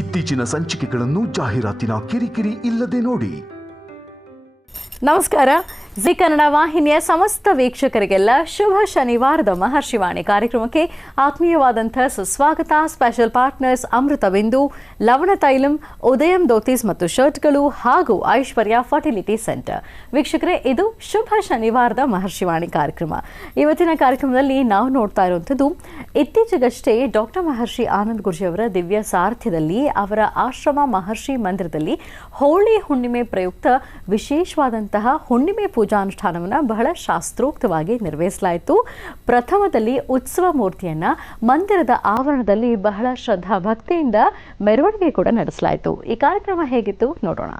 ಇತ್ತೀಚಿನ ಸಂಚಿಕೆಗಳನ್ನು ಜಾಹೀರಾತಿನ ಕಿರಿಕಿರಿ ಇಲ್ಲದೆ ನೋಡಿ. ನಮಸ್ಕಾರ. ಜಿ ಕನ್ನಡ ವಾಹಿನಿಯ ಸಮಸ್ತ ವೀಕ್ಷಕರಿಗೆಲ್ಲ ಶುಭ ಶನಿವಾರದ ಮಹರ್ಷಿವಾಣಿ ಕಾರ್ಯಕ್ರಮಕ್ಕೆ ಆತ್ಮೀಯವಾದಂಥ ಸುಸ್ವಾಗತ. ಸ್ಪೆಷಲ್ ಪಾರ್ಟ್ನರ್ಸ್ ಅಮೃತ ಬಿಂದು, ಲವಣ ತೈಲಂ, ಉದಯಂ ದೋತೀಸ್ ಮತ್ತು ಶರ್ಟ್ಗಳು ಹಾಗೂ ಐಶ್ವರ್ಯ ಫರ್ಟಿಲಿಟಿ ಸೆಂಟರ್. ವೀಕ್ಷಕರೇ, ಇದು ಶುಭ ಶನಿವಾರದ ಮಹರ್ಷಿವಾಣಿ ಕಾರ್ಯಕ್ರಮ. ಇವತ್ತಿನ ಕಾರ್ಯಕ್ರಮದಲ್ಲಿ ನಾವು ನೋಡ್ತಾ ಇರುವಂಥದ್ದು ಇತ್ತೀಚೆಗಷ್ಟೇ ಡಾಕ್ಟರ್ ಮಹರ್ಷಿ ಆನಂದ್ ಗುರೂಜಿ ಅವರ ದಿವ್ಯ ಸಾರಥ್ಯದಲ್ಲಿ ಅವರ ಆಶ್ರಮ ಮಹರ್ಷಿ ಮಂದಿರದಲ್ಲಿ ಹೋಳಿ ಹುಣ್ಣಿಮೆ ಪ್ರಯುಕ್ತ ವಿಶೇಷವಾದಂತಹ ಹುಣ್ಣಿಮೆ ಪೂಜಾನುಷ್ಠಾನವನ್ನು ಬಹಳ ಶಾಸ್ತ್ರೋಕ್ತವಾಗಿ ನಿರ್ವಹಿಸಲಾಯಿತು. ಪ್ರಥಮದಲ್ಲಿ ಉತ್ಸವ ಮೂರ್ತಿಯನ್ನು ಮಂದಿರದ ಆವರಣದಲ್ಲಿ ಬಹಳ ಶ್ರದ್ಧಾ ಭಕ್ತಿಯಿಂದ ಮೆರವಣಿಗೆ ಕೂಡ ನಡೆಸಲಾಯಿತು. ಈ ಕಾರ್ಯಕ್ರಮ ಹೇಗಿತ್ತು ನೋಡೋಣ.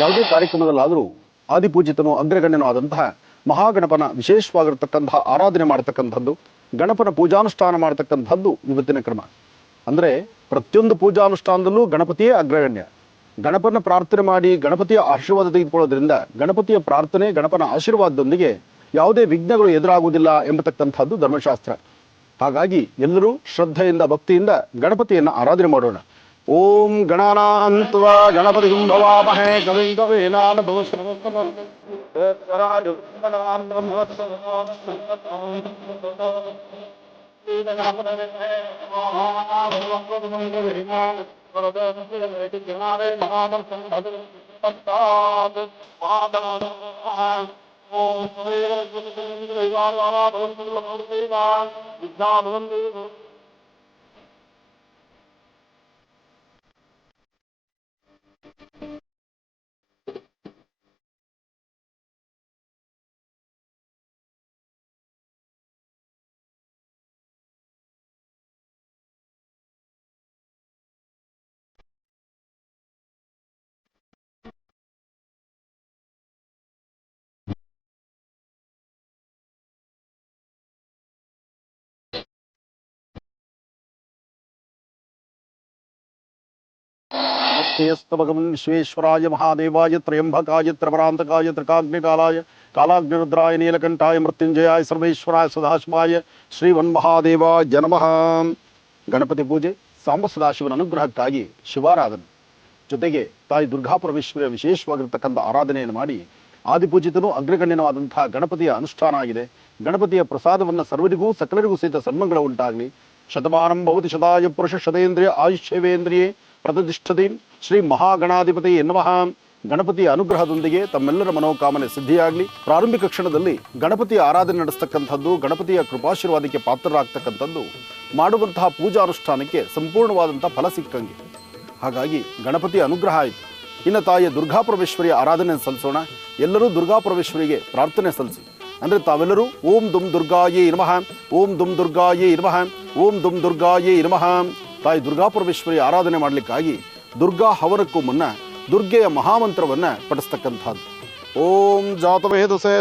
ಯಾವುದೇ ಕಾರ್ಯಕ್ರಮದಲ್ಲಾದರೂ ಆದಿಪೂಜಿತನು ಅಗ್ರಗಣ್ಯನೂ ಆದಂತಹ ಮಹಾಗಣಪನ ವಿಶೇಷವಾಗಿರ್ತಕ್ಕಂತಹ ಆರಾಧನೆ ಮಾಡತಕ್ಕಂಥದ್ದು, ಗಣಪನ ಪೂಜಾನುಷ್ಠಾನ ಮಾಡತಕ್ಕಂಥದ್ದು ಇವತ್ತಿನ ಕ್ರಮ. ಅಂದರೆ ಪ್ರತಿಯೊಂದು ಪೂಜಾನುಷ್ಠಾನದಲ್ಲೂ ಗಣಪತಿಯೇ ಅಗ್ರಗಣ್ಯ. ಗಣಪನ ಪ್ರಾರ್ಥನೆ ಮಾಡಿ ಗಣಪತಿಯ ಆಶೀರ್ವಾದ ತೆಗೆದುಕೊಳ್ಳೋದ್ರಿಂದ ಗಣಪತಿಯ ಪ್ರಾರ್ಥನೆ, ಗಣಪನ ಆಶೀರ್ವಾದದೊಂದಿಗೆ ಯಾವುದೇ ವಿಘ್ನಗಳು ಎದುರಾಗುವುದಿಲ್ಲ ಎಂಬತಕ್ಕಂಥದ್ದು ಧರ್ಮಶಾಸ್ತ್ರ. ಹಾಗಾಗಿ ಎಲ್ಲರೂ ಶ್ರದ್ಧೆಯಿಂದ ಭಕ್ತಿಯಿಂದ ಗಣಪತಿಯನ್ನು ಆರಾಧನೆ ಮಾಡೋಣ. ಓಂ ಗಣಾನಾಂತ್ವಾ ಗಣಪತಿಂ ಭವಾಮಹೇ ಕವಿಂ ಕವೀನಾಮಭೂಷಣಂ ನಮಸ್ತೆಯಸ್ತಭಗವನ್ ವಿಶ್ವೇಶ್ವರಾಯ ಮಹಾದೇವಾಯ ತ್ರಯಂಬಕಾಯ ತ್ರವರಾಂತಕಾಯ ತ್ರಿಕಾಗ್ನಿಕಾಲಾಯ ಕಾಲಾಗ್ನಿರುದ್ರಾಯ ನೀಲಕಂಠಾಯ ಮೃತ್ಯುಂಜಯಾಯ ಸರ್ವೇಶ್ವರಾಯ ಸದಾಶಿವಾಯ ಶ್ರೀವನ್ಮಹಾದೇವಾಯ ನಮಃ. ಗಣಪತಿ ಪೂಜೆ, ಸಾಂಬ ಸದಾಶಿವನ ಅನುಗ್ರಹಕ್ಕಾಗಿ ಶಿವಾರಾಧನೆ, ಜೊತೆಗೆ ತಾಯಿ ದುರ್ಗಾಪರಮೇಶ್ವರಿಯ ವಿಶೇಷವಾಗಿರ್ತಕ್ಕಂಥ ಆರಾಧನೆಯನ್ನು ಮಾಡಿ ಆದಿಪೂಜಿತನು ಅಗ್ರಗಣ್ಯನೂ ಆದಂತಹ ಗಣಪತಿಯ ಅನುಷ್ಠಾನ ಆಗಿದೆ. ಗಣಪತಿಯ ಪ್ರಸಾದವನ್ನು ಸರ್ವರಿಗೂ ಸಕಲರಿಗೂ ಸಹಿತ ಸನ್ಮಂಗಳ ಉಂಟಾಗಲಿ. ಶತಮಾನಂ ಭವತಿ ಶತಾಯ ಪುರುಷ ಶತೇಂದ್ರಿಯ ಆಯುಷ್ಯವೇಂದ್ರಿಯೇ ಪ್ರತಿಷ್ಠತೆ ಶ್ರೀ ಮಹಾಗಣಾಧಿಪತಿ ಎನ್ನುವ ಗಣಪತಿಯ ಅನುಗ್ರಹದೊಂದಿಗೆ ತಮ್ಮೆಲ್ಲರ ಮನೋಕಾಮನೆ ಸಿದ್ಧಿಯಾಗಲಿ. ಪ್ರಾರಂಭಿಕ ಕ್ಷಣದಲ್ಲಿ ಗಣಪತಿಯ ಆರಾಧನೆ ನಡೆಸ್ತಕ್ಕಂಥದ್ದು, ಗಣಪತಿಯ ಕೃಪಾಶೀರ್ವಾದಕ್ಕೆ ಪಾತ್ರರಾಗ್ತಕ್ಕಂಥದ್ದು, ಮಾಡುವಂತಹ ಪೂಜಾನುಷ್ಠಾನಕ್ಕೆ ಸಂಪೂರ್ಣವಾದಂತಹ ಫಲ ಸಿಕ್ಕಂಗೆ. ಹಾಗಾಗಿ ಗಣಪತಿಯ ಅನುಗ್ರಹ ಆಯಿತು. ಇನ್ನು ತಾಯಿಯ ದುರ್ಗಾಪರಮೇಶ್ವರಿಯ ಆರಾಧನೆ ಸಲ್ಲಿಸೋಣ. ಎಲ್ಲರೂ ದುರ್ಗಾಪರಮೇಶ್ವರಿಗೆ ಪ್ರಾರ್ಥನೆ ಸಲ್ಲಿಸಿ. ಅಂದರೆ ತಾವೆಲ್ಲರೂ ಓಂ ದುಂ ದುರ್ಗಾಯೇ ನಮಃ, ಓಂ ದುಂ ದುರ್ಗಾಯೇ ನಮಃ, ಓಂ ದುಂ ದುರ್ಗಾಯೇ ನಮಃ. ತಾಯಿ ದುರ್ಗಾಪರಮೇಶ್ವರಿ ಆರಾಧನೆ ಮಾಡಲಿಕ್ಕಾಗಿ ದುರ್ಗಾ ಹವನಕ್ಕೂ ಮುನ್ನ ದುರ್ಗೆಯ ಮಹಾಮಂತ್ರವನ್ನು ಪಠಿಸ್ತಕ್ಕಂಥದ್ದು. ಓಂ ಜಾತವೇದಸೇ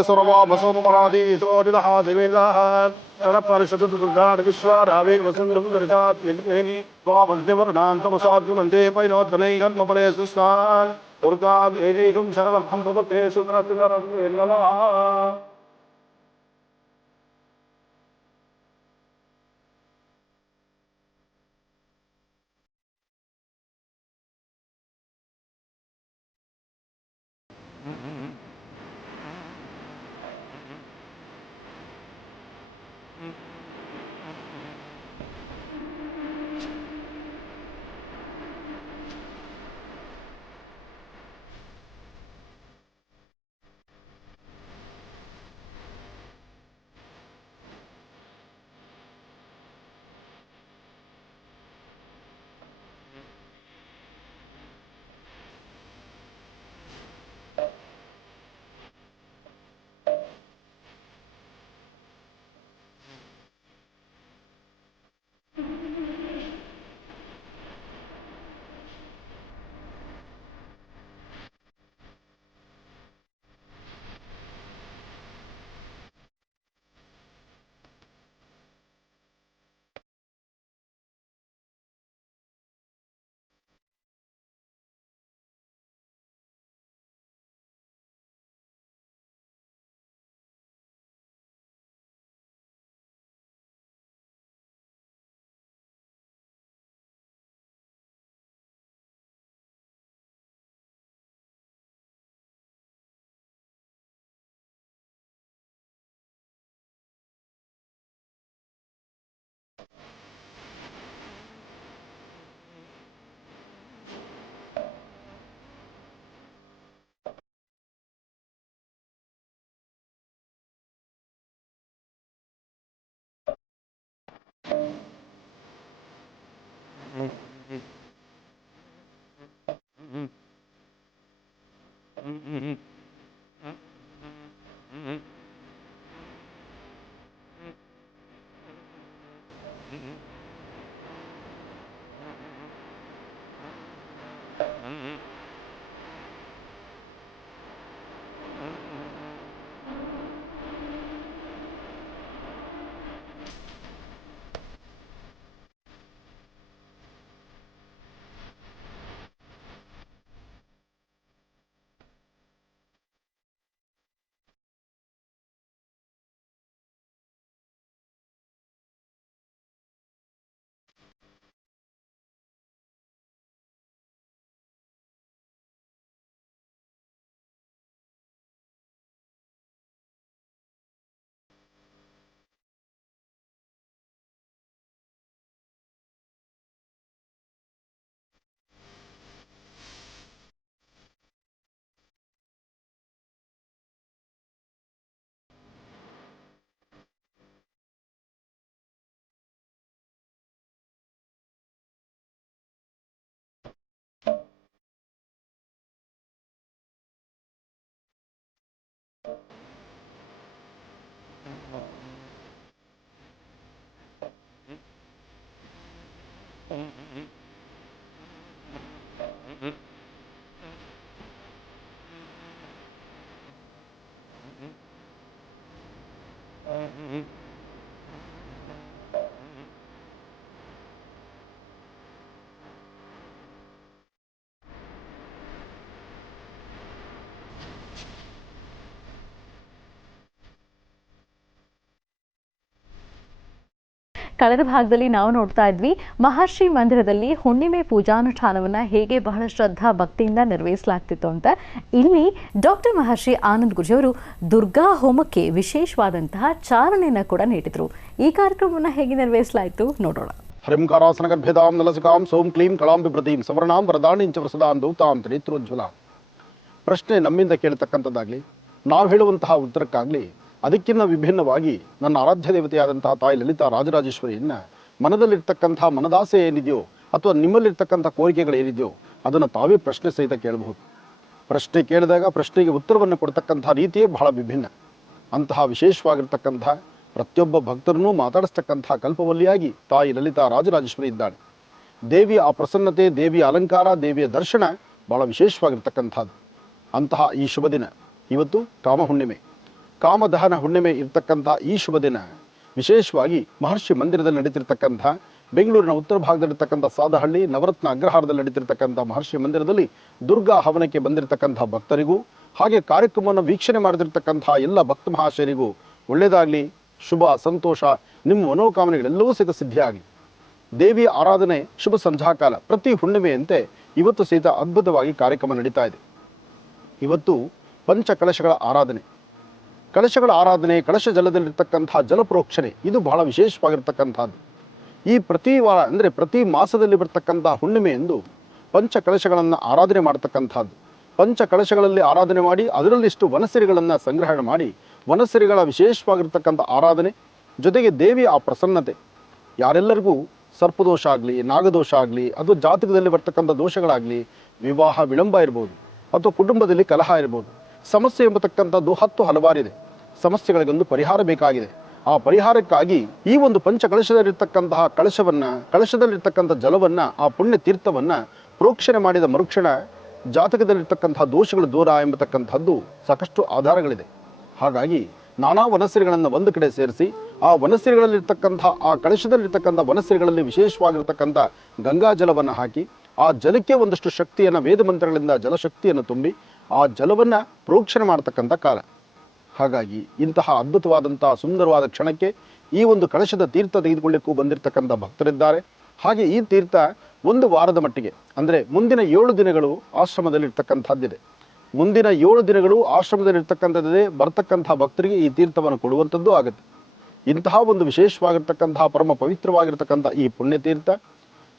ಕಳೆದ ಭಾಗದಲ್ಲಿ ನಾವು ನೋಡ್ತಾ ಇದ್ವಿ ಮಹರ್ಷಿ ಮಂದಿರದಲ್ಲಿ ಹುಣ್ಣಿಮೆ ಪೂಜಾನುಷ್ಠಾನವನ್ನ ಹೇಗೆ ಬಹಳ ಶ್ರದ್ಧಾ ಭಕ್ತಿಯಿಂದ ನಿರ್ವಹಿಸಲಾಗ್ತಿತ್ತು ಅಂತ. ಇಲ್ಲಿ ಡಾಕ್ಟರ್ ಮಹರ್ಷಿ ಆನಂದ್ ಗುರೂಜಿ ಅವರು ದುರ್ಗಾ ಹೋಮಕ್ಕೆ ವಿಶೇಷವಾದಂತಹ ಚಾಲನೆಯನ್ನ ಕೂಡ ನೀಡಿದ್ರು. ಈ ಕಾರ್ಯಕ್ರಮವನ್ನು ಹೇಗೆ ನಿರ್ವಹಿಸಲಾಯಿತು ನೋಡೋಣ. ಹರಿಂಕಾರಾಸನ ಗರ್ಭೆದಾಂ ನಲಸಿಕಾಂ ಸೋಂ ಕ್ಲೀಂ ಕಳಾಂ ಬಿಭ್ರತೀಂ ಸವರ್ಣಾಂ ವರದಾಣಿಂಚ ವರಸದಾಂ ದೌತಾಂ ತ್ರಿನೇತ್ರೋಜ್ವಲ. ಪ್ರಶ್ನೆ ನಮ್ಮಿಂದ ಕೇಳತಕ್ಕಂಥದ್ದಾಗಲಿ, ನಾವು ಹೇಳುವಂತಹ ಉತ್ತರಕ್ಕಾಗಲಿ ಅದಕ್ಕಿಂತ ವಿಭಿನ್ನವಾಗಿ ನನ್ನ ಆರಾಧ್ಯ ದೇವತೆಯಾದಂತಹ ತಾಯಿ ಲಲಿತಾ ರಾಜರಾಜೇಶ್ವರಿಯನ್ನ ಮನದಲ್ಲಿರ್ತಕ್ಕಂಥ ಮನದಾಸೆ ಏನಿದೆಯೋ ಅಥವಾ ನಿಮ್ಮಲ್ಲಿರ್ತಕ್ಕಂಥ ಕೋರಿಕೆಗಳೇನಿದೆಯೋ ಅದನ್ನು ತಾವೇ ಪ್ರಶ್ನೆ ಸಹಿತ ಕೇಳಬಹುದು. ಪ್ರಶ್ನೆ ಕೇಳಿದಾಗ ಪ್ರಶ್ನೆಗೆ ಉತ್ತರವನ್ನು ಕೊಡ್ತಕ್ಕಂಥ ರೀತಿಯೇ ಬಹಳ ವಿಭಿನ್ನ. ಅಂತಹ ವಿಶೇಷವಾಗಿರ್ತಕ್ಕಂಥ ಪ್ರತಿಯೊಬ್ಬ ಭಕ್ತರನ್ನೂ ಮಾತಾಡಿಸ್ತಕ್ಕಂಥ ಕಲ್ಪವಲ್ಲಿಯಾಗಿ ತಾಯಿ ಲಲಿತಾ ರಾಜರಾಜೇಶ್ವರಿ ಇದ್ದಾಳೆ. ದೇವಿಯ ಆ ಪ್ರಸನ್ನತೆ, ದೇವಿಯ ಅಲಂಕಾರ, ದೇವಿಯ ದರ್ಶನ ಬಹಳ ವಿಶೇಷವಾಗಿರ್ತಕ್ಕಂಥದ್ದು. ಅಂತಹ ಈ ಶುಭ ದಿನ ಇವತ್ತು ಕಾಮ ಹುಣ್ಣಿಮೆ, ಕಾಮದಹನ ಹುಣ್ಣಿಮೆ ಇರ್ತಕ್ಕಂಥ ಈ ಶುಭ ದಿನ ವಿಶೇಷವಾಗಿ ಮಹರ್ಷಿ ಮಂದಿರದಲ್ಲಿ ನಡೀತಿರ್ತಕ್ಕಂಥ ಬೆಂಗಳೂರಿನ ಉತ್ತರ ಭಾಗದಲ್ಲಿರ್ತಕ್ಕಂಥ ಸಾದಹಳ್ಳಿ ನವರತ್ನ ಅಗ್ರಹಾರದಲ್ಲಿ ನಡೀತಿರ್ತಕ್ಕಂಥ ಮಹರ್ಷಿ ಮಂದಿರದಲ್ಲಿ ದುರ್ಗಾ ಹವನಕ್ಕೆ ಬಂದಿರತಕ್ಕಂಥ ಭಕ್ತರಿಗೂ ಹಾಗೆ ಕಾರ್ಯಕ್ರಮವನ್ನು ವೀಕ್ಷಣೆ ಮಾಡಿದಿರ್ತಕ್ಕಂಥ ಎಲ್ಲ ಭಕ್ತ ಮಹಾಶಯರಿಗೂ ಒಳ್ಳೆಯದಾಗಲಿ, ಶುಭ, ಸಂತೋಷ, ನಿಮ್ಮ ಮನೋಕಾಮನೆಗಳೆಲ್ಲವೂ ಸಹಿತ ಸಿದ್ಧಿಯಾಗಲಿ. ದೇವಿಯ ಆರಾಧನೆ ಶುಭ ಸಂಧ್ಯಾಕಾಲ ಪ್ರತಿ ಹುಣ್ಣಿಮೆಯಂತೆ ಇವತ್ತು ಸಹಿತ ಅದ್ಭುತವಾಗಿ ಕಾರ್ಯಕ್ರಮ ನಡೀತಾ ಇದೆ. ಇವತ್ತು ಪಂಚ ಕಲಶಗಳ ಆರಾಧನೆ, ಕಲಶಗಳ ಆರಾಧನೆ, ಕಲಶ ಜಲದಲ್ಲಿರ್ತಕ್ಕಂಥ ಜಲಪ್ರೋಕ್ಷಣೆ ಇದು ಬಹಳ ವಿಶೇಷವಾಗಿರ್ತಕ್ಕಂಥದ್ದು. ಈ ಪ್ರತಿ ವಾರ ಅಂದರೆ ಪ್ರತಿ ಮಾಸದಲ್ಲಿ ಬರ್ತಕ್ಕಂಥ ಹುಣ್ಣಿಮೆ ಎಂದು ಪಂಚ ಕಲಶಗಳನ್ನು ಆರಾಧನೆ ಮಾಡ್ತಕ್ಕಂಥದ್ದು. ಪಂಚ ಕಲಶಗಳಲ್ಲಿ ಆರಾಧನೆ ಮಾಡಿ ಅದರಲ್ಲಿಷ್ಟು ವನಸಿರಿಗಳನ್ನು ಸಂಗ್ರಹಣೆ ಮಾಡಿ ವನಸಿರಿಗಳ ವಿಶೇಷವಾಗಿರ್ತಕ್ಕಂಥ ಆರಾಧನೆ ಜೊತೆಗೆ ದೇವಿಯ ಆ ಪ್ರಸನ್ನತೆ. ಯಾರೆಲ್ಲರಿಗೂ ಸರ್ಪದೋಷ ಆಗಲಿ, ನಾಗದೋಷ ಆಗಲಿ, ಅದು ಜಾತಕದಲ್ಲಿ ಬರ್ತಕ್ಕಂಥ ದೋಷಗಳಾಗಲಿ, ವಿವಾಹ ವಿಳಂಬ ಇರ್ಬೋದು ಅಥವಾ ಕುಟುಂಬದಲ್ಲಿ ಕಲಹ ಇರ್ಬೋದು, ಸಮಸ್ಯೆ ಎಂಬತಕ್ಕಂಥದ್ದು ಹಲವಾರಿದೆ. ಸಮಸ್ಯೆಗಳಿಗೊಂದು ಪರಿಹಾರ ಬೇಕಾಗಿದೆ. ಆ ಪರಿಹಾರಕ್ಕಾಗಿ ಈ ಒಂದು ಪಂಚ ಕಲಶದಲ್ಲಿರ್ತಕ್ಕಂತಹ ಕಲಶದಲ್ಲಿರ್ತಕ್ಕಂಥ ಜಲವನ್ನು, ಆ ಪುಣ್ಯ ತೀರ್ಥವನ್ನು ಪ್ರೋಕ್ಷಣೆ ಮಾಡಿದ ಮರುಕ್ಷಣ ಜಾತಕದಲ್ಲಿರ್ತಕ್ಕಂತಹ ದೋಷಗಳು ದೂರ ಎಂಬತಕ್ಕಂಥದ್ದು ಸಾಕಷ್ಟು ಆಧಾರಗಳಿದೆ. ಹಾಗಾಗಿ ನಾನಾ ವನಸಿರಿಗಳನ್ನು ಒಂದು ಕಡೆ ಸೇರಿಸಿ ಆ ವನಸಿರಿಗಳಲ್ಲಿರ್ತಕ್ಕಂಥ ಆ ಕಲಶದಲ್ಲಿರ್ತಕ್ಕಂಥ ವನಸಿರಿಗಳಲ್ಲಿ ವಿಶೇಷವಾಗಿರ್ತಕ್ಕಂಥ ಗಂಗಾ ಜಲವನ್ನು ಹಾಕಿ ಆ ಜಲಕ್ಕೆ ಒಂದಷ್ಟು ಶಕ್ತಿಯನ್ನು ವೇದ ಮಂತ್ರಗಳಿಂದ ಜಲಶಕ್ತಿಯನ್ನು ತುಂಬಿ ಆ ಜಲವನ್ನು ಪ್ರೋಕ್ಷಣೆ ಮಾಡತಕ್ಕಂಥ ಕಾಲ. ಹಾಗಾಗಿ ಇಂತಹ ಅದ್ಭುತವಾದಂತಹ ಸುಂದರವಾದ ಕ್ಷಣಕ್ಕೆ ಈ ಒಂದು ಕಲಶದ ತೀರ್ಥ ತೆಗೆದುಕೊಳ್ಳಿಕ್ಕೂ ಬಂದಿರತಕ್ಕಂಥ ಭಕ್ತರಿದ್ದಾರೆ. ಹಾಗೆ ಈ ತೀರ್ಥ ಒಂದು ವಾರದ ಮಟ್ಟಿಗೆ ಅಂದರೆ ಮುಂದಿನ 7 ದಿನಗಳು ಆಶ್ರಮದಲ್ಲಿರ್ತಕ್ಕಂಥದ್ದಿದೆ. ಮುಂದಿನ 7 ದಿನಗಳು ಆಶ್ರಮದಲ್ಲಿರ್ತಕ್ಕಂಥದ್ದಿದೆ. ಬರ್ತಕ್ಕಂಥ ಭಕ್ತರಿಗೆ ಈ ತೀರ್ಥವನ್ನು ಕೊಡುವಂಥದ್ದು ಆಗುತ್ತೆ. ಇಂತಹ ಒಂದು ವಿಶೇಷವಾಗಿರ್ತಕ್ಕಂತಹ ಪರಮ ಪವಿತ್ರವಾಗಿರ್ತಕ್ಕಂಥ ಈ ಪುಣ್ಯತೀರ್ಥ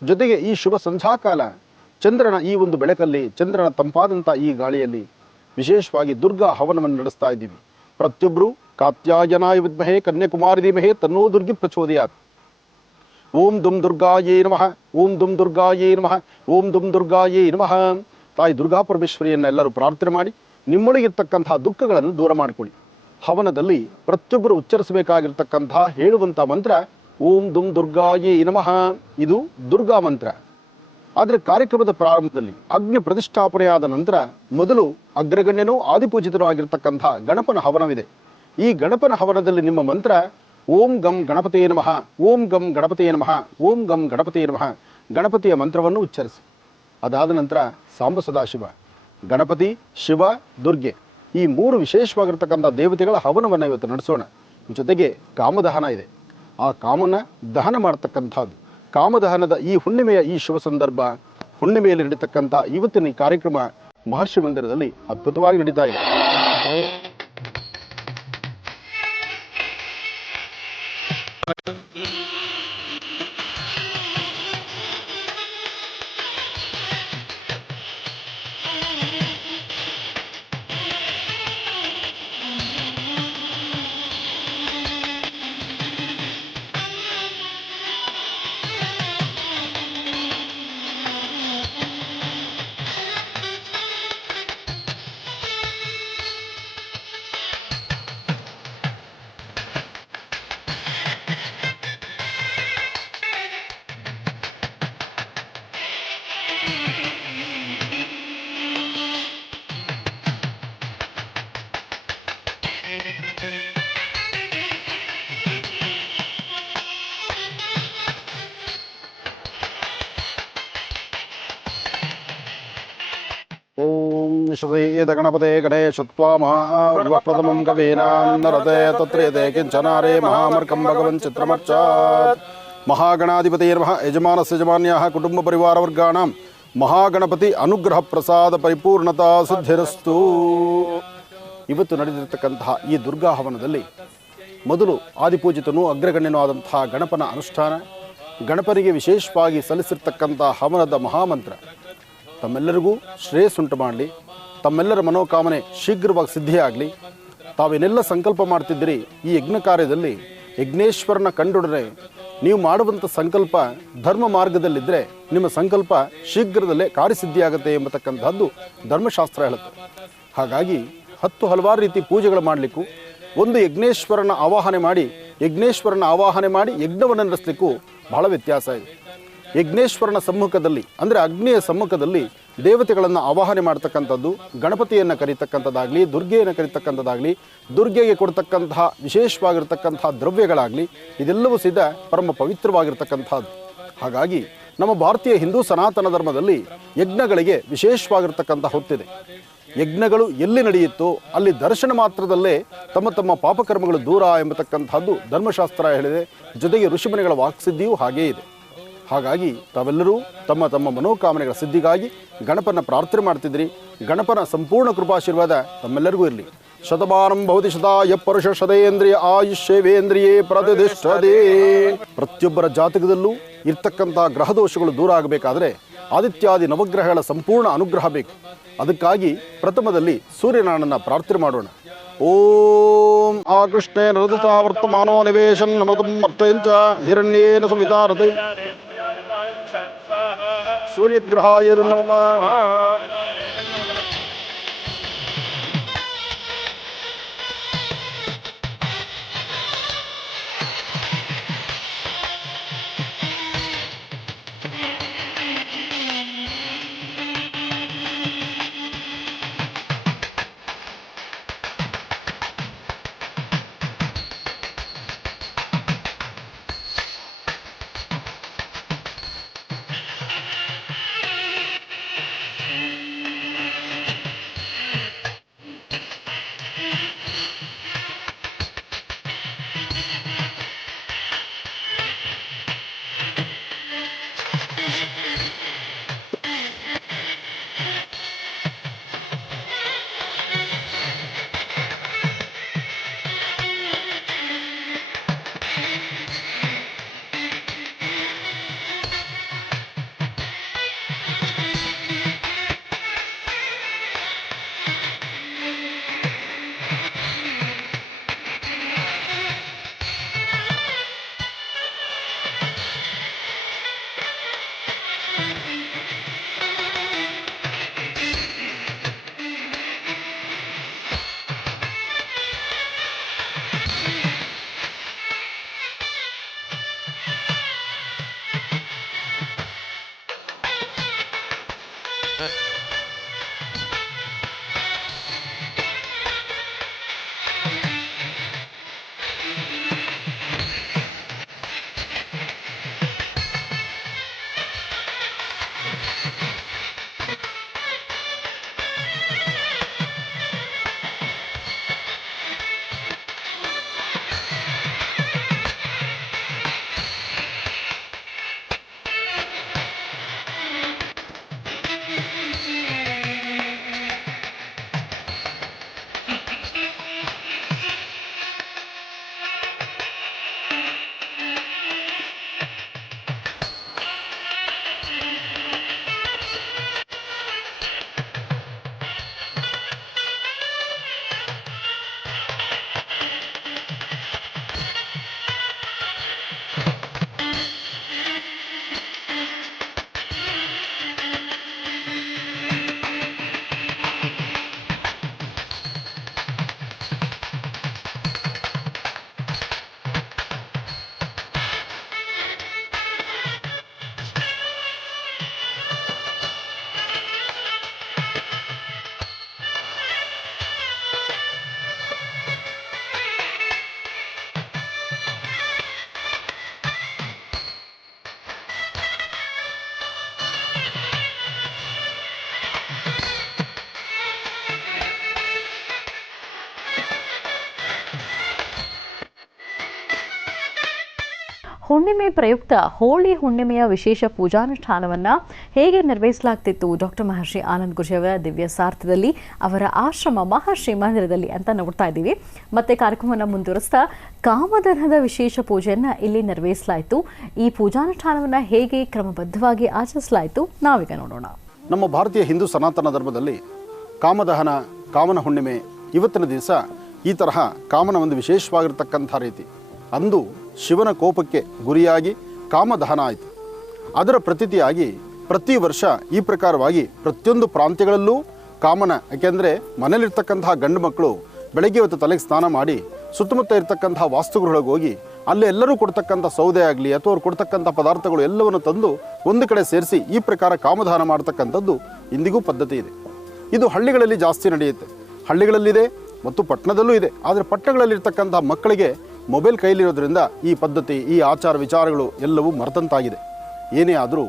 ಜೊತೆಗೆ ಈ ಶುಭ ಸಂಧ್ಯಾಕಾಲ ಚಂದ್ರನ ಈ ಒಂದು ಬೆಳಕಲ್ಲಿ, ಚಂದ್ರನ ತಂಪಾದಂಥ ಈ ಗಾಳಿಯಲ್ಲಿ ವಿಶೇಷವಾಗಿ ದುರ್ಗಾ ಹವನವನ್ನು ನಡೆಸ್ತಾ ಇದ್ದೀವಿ. ಪ್ರತಿಯೊಬ್ಬರು ಕಾತ್ಯಾಯನಾಯ ವಿದ್ಮಹೇ ಕನ್ಯಾಕುಮಾರಿ ಧೀಮಹೇ ತನ್ನೋ ದುರ್ಗಿ ಪ್ರಚೋದಯಾತ್. ಓಂ ದುಂ ದುರ್ಗಾಯೇ ನಮಃ, ಓಂ ದುಂ ದುರ್ಗಾಯೇ ನಮಃ, ಓಂ ದುಂ ದುರ್ಗಾಯೇ ನಮಃ. ತಾಯಿ ದುರ್ಗಾ ಪರಮೇಶ್ವರಿಯನ್ನು ಎಲ್ಲರೂ ಪ್ರಾರ್ಥನೆ ಮಾಡಿ ನಿಮ್ಮೊಳಗಿರ್ತಕ್ಕಂತಹ ದುಃಖಗಳನ್ನು ದೂರ ಮಾಡಿಕೊಳ್ಳಿ. ಹವನದಲ್ಲಿ ಪ್ರತಿಯೊಬ್ಬರು ಉಚ್ಚರಿಸಬೇಕಾಗಿರ್ತಕ್ಕಂತಹ ಹೇಳುವಂಥ ಮಂತ್ರ ಓಂ ದುಂ ದುರ್ಗಾಯೇ ನಮಃ. ಇದು ದುರ್ಗಾ ಮಂತ್ರ. ಆದರೆ ಕಾರ್ಯಕ್ರಮದ ಪ್ರಾರಂಭದಲ್ಲಿ ಅಗ್ನಿ ಪ್ರತಿಷ್ಠಾಪನೆಯಾದ ನಂತರ ಮೊದಲು ಅಗ್ರಗಣ್ಯನೂ ಆದಿಪೂಜಿತನೂ ಆಗಿರ್ತಕ್ಕಂಥ ಗಣಪನ ಹವನವಿದೆ. ಈ ಗಣಪನ ಹವನದಲ್ಲಿ ನಿಮ್ಮ ಮಂತ್ರ ಓಂ ಗಂ ಗಣಪತೇ ನಮಃ, ಓಂ ಗಂ ಗಣಪತೇ ನಮಃ, ಓಂ ಗಂ ಗಣಪತೇ ನಮಃ. ಗಣಪತಿಯ ಮಂತ್ರವನ್ನು ಉಚ್ಚರಿಸಿ. ಅದಾದ ನಂತರ ಸಾಂಬ ಸದಾಶಿವ, ಗಣಪತಿ, ಶಿವ, ದುರ್ಗೆ ಈ ಮೂರು ವಿಶೇಷವಾಗಿರ್ತಕ್ಕಂಥ ದೇವತೆಗಳ ಹವನವನ್ನು ಇವತ್ತು ನಡೆಸೋಣ. ಜೊತೆಗೆ ಕಾಮದಹನ ಇದೆ. ಆ ಕಾಮನ ದಹನ ಮಾಡತಕ್ಕಂಥದ್ದು. ಕಾಮದಹನದ ಈ ಹುಣ್ಣಿಮೆಯ ಈ ಶುಭ ಸಂದರ್ಭ, ಹುಣ್ಣಿಮೆಯಲ್ಲಿ ನಡೀತಕ್ಕಂಥ ಇವತ್ತಿನ ಈ ಕಾರ್ಯಕ್ರಮ ಮಹರ್ಷಿ ಮಂದಿರದಲ್ಲಿ ಅದ್ಭುತವಾಗಿ ನಡೀತಾ ಇದೆ. ಓಂ ಶ್ರೀಯದ ಗಣಪತೆ ಗಣೇಶತ್ವಾ ಮಹಾಪ್ರಥಮಂ ಕವೇನಾನ್ನರತೆ ತತ್ರೇತೆ ಕಿಂಚನಾರೇ ಮಹಾಮರ್ಕಂ ಭಗವನ್ ಚಿತ್ರಮರ್ಚಾತ್. ಮಹಾಗಣಾಧಿಪತಿಯೇ ನಮಃ. ಯಜಮಾನಸ್ಯ ಯಜಮಾನ್ಯಾಃ ಕುಟುಂಬ ಪರಿವಾರವರ್ಗಾಣಾಂ ಮಹಾಗಣಪತಿ ಅನುಗ್ರಹ ಪ್ರಸಾದ ಪರಿಪೂರ್ಣತಾ ಸಿದ್ಧಿರಸ್ತು. ಇವತ್ತು ನಡೆದಿರತಕ್ಕಂತಹ ಈ ದುರ್ಗಾ ಹವನದಲ್ಲಿ ಮೊದಲು ಆದಿಪೂಜಿತನೂ ಅಗ್ರಗಣ್ಯನೂ ಆದಂತಹ ಗಣಪನ ಅನುಷ್ಠಾನ, ಗಣಪನಿಗೆ ವಿಶೇಷವಾಗಿ ಸಲ್ಲಿಸಿರ್ತಕ್ಕಂಥ ಹವನದ ಮಹಾಮಂತ್ರ ತಮ್ಮೆಲ್ಲರಿಗೂ ಶ್ರೇಯಸ್ಸುಂಟು ಮಾಡಲಿ, ತಮ್ಮೆಲ್ಲರ ಮನೋಕಾಮನೆ ಶೀಘ್ರವಾಗಿ ಸಿದ್ಧಿಯಾಗಲಿ. ತಾವೇನೆಲ್ಲ ಸಂಕಲ್ಪ ಮಾಡ್ತಿದ್ದೀರಿ ಈ ಯಜ್ಞ ಕಾರ್ಯದಲ್ಲಿ ಯಜ್ಞೇಶ್ವರನ ಕಂಡೊಡನೆ ನೀವು ಮಾಡುವಂಥ ಸಂಕಲ್ಪ ಧರ್ಮ ಮಾರ್ಗದಲ್ಲಿದ್ದರೆ ನಿಮ್ಮ ಸಂಕಲ್ಪ ಶೀಘ್ರದಲ್ಲೇ ಕಾರ್ಯಸಿದ್ಧಿಯಾಗುತ್ತೆ ಎಂಬತಕ್ಕಂಥದ್ದು ಧರ್ಮಶಾಸ್ತ್ರ ಹೇಳುತ್ತೆ. ಹಾಗಾಗಿ ಹಲವಾರು ರೀತಿ ಪೂಜೆಗಳು ಮಾಡಲಿಕ್ಕೂ, ಒಂದು ಯಜ್ಞೇಶ್ವರನ ಆವಾಹನೆ ಮಾಡಿ ಯಜ್ಞವನ್ನು ನಡೆಸಲಿಕ್ಕೂ ಬಹಳ ವ್ಯತ್ಯಾಸ ಇದೆ. ಯಜ್ಞೇಶ್ವರನ ಸಮ್ಮುಖದಲ್ಲಿ ಅಂದರೆ ಅಗ್ನಿಯ ಸಮ್ಮುಖದಲ್ಲಿ ದೇವತೆಗಳನ್ನು ಆವಾಹನೆ ಮಾಡ್ತಕ್ಕಂಥದ್ದು, ಗಣಪತಿಯನ್ನು ಕರೀತಕ್ಕಂಥದ್ದಾಗಲಿ, ದುರ್ಗೆಯನ್ನು ಕರೀತಕ್ಕಂಥದ್ದಾಗಲಿ, ದುರ್ಗೆಗೆ ಕೊಡ್ತಕ್ಕಂತಹ ವಿಶೇಷವಾಗಿರ್ತಕ್ಕಂತಹ ದ್ರವ್ಯಗಳಾಗಲಿ ಇದೆಲ್ಲವೂ ಸಹಿತ ಪರಮ ಪವಿತ್ರವಾಗಿರ್ತಕ್ಕಂಥದ್ದು. ಹಾಗಾಗಿ ನಮ್ಮ ಭಾರತೀಯ ಹಿಂದೂ ಸನಾತನ ಧರ್ಮದಲ್ಲಿ ಯಜ್ಞಗಳಿಗೆ ವಿಶೇಷವಾಗಿರ್ತಕ್ಕಂಥ ಹೊತ್ತಿದೆ. ಯಜ್ಞಗಳು ಎಲ್ಲಿ ನಡೆಯುತ್ತೋ ಅಲ್ಲಿ ದರ್ಶನ ಮಾತ್ರದಲ್ಲೇ ತಮ್ಮ ತಮ್ಮ ಪಾಪಕರ್ಮಗಳು ದೂರ ಎಂಬತಕ್ಕಂಥದ್ದು ಧರ್ಮಶಾಸ್ತ್ರ ಹೇಳಿದೆ. ಜೊತೆಗೆ ಋಷಿಮುನಿಗಳ ವಾಕ್ಸಿದ್ಧಿಯೂ ಹಾಗೇ ಇದೆ. ಹಾಗಾಗಿ ತಾವೆಲ್ಲರೂ ತಮ್ಮ ತಮ್ಮ ಮನೋಕಾಮನೆಗಳ ಸಿದ್ಧಿಗಾಗಿ ಗಣಪನ ಪ್ರಾರ್ಥನೆ ಮಾಡ್ತಿದ್ರಿ. ಗಣಪನ ಸಂಪೂರ್ಣ ಕೃಪಾಶೀರ್ವಾದ ತಮ್ಮೆಲ್ಲರಿಗೂ ಇರಲಿ. ಶತಮಾನಂ ಭವತಿ ಶತಾಯ ಪರುಷ ಶತೇಂದ್ರಿಯ ಆಯುಷ್ಯವೇಂದ್ರಿಯೇ ಪ್ರತಿಷ್ಠತೆ. ಪ್ರತಿಯೊಬ್ಬರ ಜಾತಕದಲ್ಲೂ ಇರ್ತಕ್ಕಂಥ ಗ್ರಹದೋಷಗಳು ದೂರ ಆಗಬೇಕಾದ್ರೆ ಆದಿತ್ಯಾದಿ ನವಗ್ರಹಗಳ ಸಂಪೂರ್ಣ ಅನುಗ್ರಹ ಬೇಕು. ಅದಕ್ಕಾಗಿ ಪ್ರಥಮದಲ್ಲಿ ಸೂರ್ಯನಾರಾಯಣನ ಪ್ರಾರ್ಥನೆ ಮಾಡೋಣ. ಓಂ ಆ ಕೃಷ್ಣೇನ ಋತುತಾ ವರ್ತಮಾನೋ ನಿವೇಶನ್ ನಮತಂ ಮರ್ತೇಂಚ ಹಿರಣ್ಯೇನ ಸಂವಿತಾರತೆ ಸೂರ್ಯಗ್ರಹಾಯ ನಮಃ. ಹುಣ್ಣಿಮೆ ಪ್ರಯುಕ್ತ ಹೋಳಿ ಹುಣ್ಣಿಮೆಯ ವಿಶೇಷ ಪೂಜಾನುಷ್ಠಾನವನ್ನು ಹೇಗೆ ನಿರ್ವಹಿಸಲಾಗ್ತಿತ್ತು ಡಾಕ್ಟರ್ ಮಹರ್ಷಿ ಆನಂದ್ ಗುರೂಜಿ ಅವರ ದಿವ್ಯ ಸಾರ್ಥದಲ್ಲಿ ಅವರ ಆಶ್ರಮ ಮಹರ್ಷಿ ಮಂದಿರದಲ್ಲಿ ಅಂತ ನೋಡ್ತಾ ಇದ್ದೀವಿ. ಮತ್ತೆ ಕಾರ್ಯಕ್ರಮವನ್ನು ಮುಂದುವರಿಸ್ತಾ ಕಾಮಧನದ ವಿಶೇಷ ಪೂಜೆಯನ್ನು ಇಲ್ಲಿ ನಿರ್ವಹಿಸಲಾಯಿತು. ಈ ಪೂಜಾನುಷ್ಠಾನವನ್ನು ಹೇಗೆ ಕ್ರಮಬದ್ಧವಾಗಿ ಆಚರಿಸಲಾಯಿತು ನಾವೀಗ ನೋಡೋಣ. ನಮ್ಮ ಭಾರತೀಯ ಹಿಂದೂ ಸನಾತನ ಧರ್ಮದಲ್ಲಿ ಕಾಮದಹನ, ಕಾಮನ ಹುಣ್ಣಿಮೆ ಇವತ್ತಿನ ದಿವಸ ಈ ತರಹ ಕಾಮನ ಒಂದು ವಿಶೇಷವಾಗಿರ್ತಕ್ಕಂಥ ರೀತಿ. ಅಂದು ಶಿವನ ಕೋಪಕ್ಕೆ ಗುರಿಯಾಗಿ ಕಾಮದಹನ ಆಯಿತು. ಅದರ ಪ್ರತೀತಿಯಾಗಿ ಪ್ರತಿ ವರ್ಷ ಈ ಪ್ರಕಾರವಾಗಿ ಪ್ರತಿಯೊಂದು ಪ್ರಾಂತ್ಯಗಳಲ್ಲೂ ಕಾಮನ, ಯಾಕೆಂದರೆ ಮನೇಲಿರ್ತಕ್ಕಂತಹ ಗಂಡು ಮಕ್ಕಳು ಬೆಳಗ್ಗೆ ಹೊತ್ತು ತಲೆಗೆ ಸ್ನಾನ ಮಾಡಿ ಸುತ್ತಮುತ್ತ ಇರತಕ್ಕಂತಹ ವಾಸ್ತುಗಳೊಳಗೆ ಹೋಗಿ ಅಲ್ಲಿ ಎಲ್ಲರೂ ಕೊಡ್ತಕ್ಕಂಥ ಸೌದೆ ಆಗಲಿ ಅಥವಾ ಅವ್ರು ಕೊಡ್ತಕ್ಕಂಥ ಪದಾರ್ಥಗಳು ಎಲ್ಲವನ್ನು ತಂದು ಒಂದು ಕಡೆ ಸೇರಿಸಿ ಈ ಪ್ರಕಾರ ಕಾಮದಾನ ಮಾಡ್ತಕ್ಕಂಥದ್ದು ಇಂದಿಗೂ ಪದ್ಧತಿ ಇದೆ. ಇದು ಹಳ್ಳಿಗಳಲ್ಲಿ ಜಾಸ್ತಿ ನಡೆಯುತ್ತೆ, ಹಳ್ಳಿಗಳಲ್ಲಿದೆ ಮತ್ತು ಪಟ್ಟಣದಲ್ಲೂ ಇದೆ. ಆದರೆ ಪಟ್ಟಣಗಳಲ್ಲಿರ್ತಕ್ಕಂಥ ಮಕ್ಕಳಿಗೆ ಮೊಬೈಲ್ ಕೈಲಿರೋದ್ರಿಂದ ಈ ಪದ್ಧತಿ, ಈ ಆಚಾರ ವಿಚಾರಗಳು ಎಲ್ಲವೂ ಮರೆತಂತಾಗಿದೆ. ಏನೇ ಆದರೂ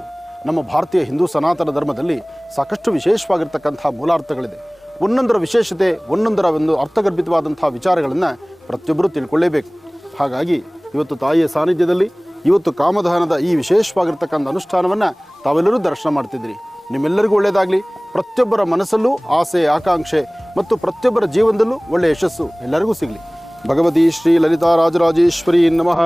ನಮ್ಮ ಭಾರತೀಯ ಹಿಂದೂ ಸನಾತನ ಧರ್ಮದಲ್ಲಿ ಸಾಕಷ್ಟು ವಿಶೇಷವಾಗಿರ್ತಕ್ಕಂಥ ಮೂಲಾರ್ಥಗಳಿದೆ. ಒಂದೊಂದರ ವಿಶೇಷತೆ, ಒಂದೊಂದರ ಒಂದು ಅರ್ಥಗರ್ಭಿತವಾದಂಥ ವಿಚಾರಗಳನ್ನು ಪ್ರತಿಯೊಬ್ಬರೂ ತಿಳ್ಕೊಳ್ಳೇಬೇಕು. ಹಾಗಾಗಿ ಇವತ್ತು ತಾಯಿಯ ಸಾನ್ನಿಧ್ಯದಲ್ಲಿ ಇವತ್ತು ಕಾಮದಹನದ ಈ ವಿಶೇಷವಾಗಿರ್ತಕ್ಕಂಥ ಅನುಷ್ಠಾನವನ್ನು ತಾವೆಲ್ಲರೂ ದರ್ಶನ ಮಾಡ್ತಿದ್ರಿ. ನಿಮ್ಮೆಲ್ಲರಿಗೂ ಒಳ್ಳೆಯದಾಗಲಿ. ಪ್ರತಿಯೊಬ್ಬರ ಮನಸ್ಸಲ್ಲೂ ಆಸೆ, ಆಕಾಂಕ್ಷೆ ಮತ್ತು ಪ್ರತಿಯೊಬ್ಬರ ಜೀವನದಲ್ಲೂ ಒಳ್ಳೆಯ ಯಶಸ್ಸು ಎಲ್ಲರಿಗೂ ಸಿಗಲಿ. ಭಗವತಿ ಶ್ರೀ ಲಲಿತಾ ರಾಜರಾಜೇಶ್ವರಿ ನಮಃ.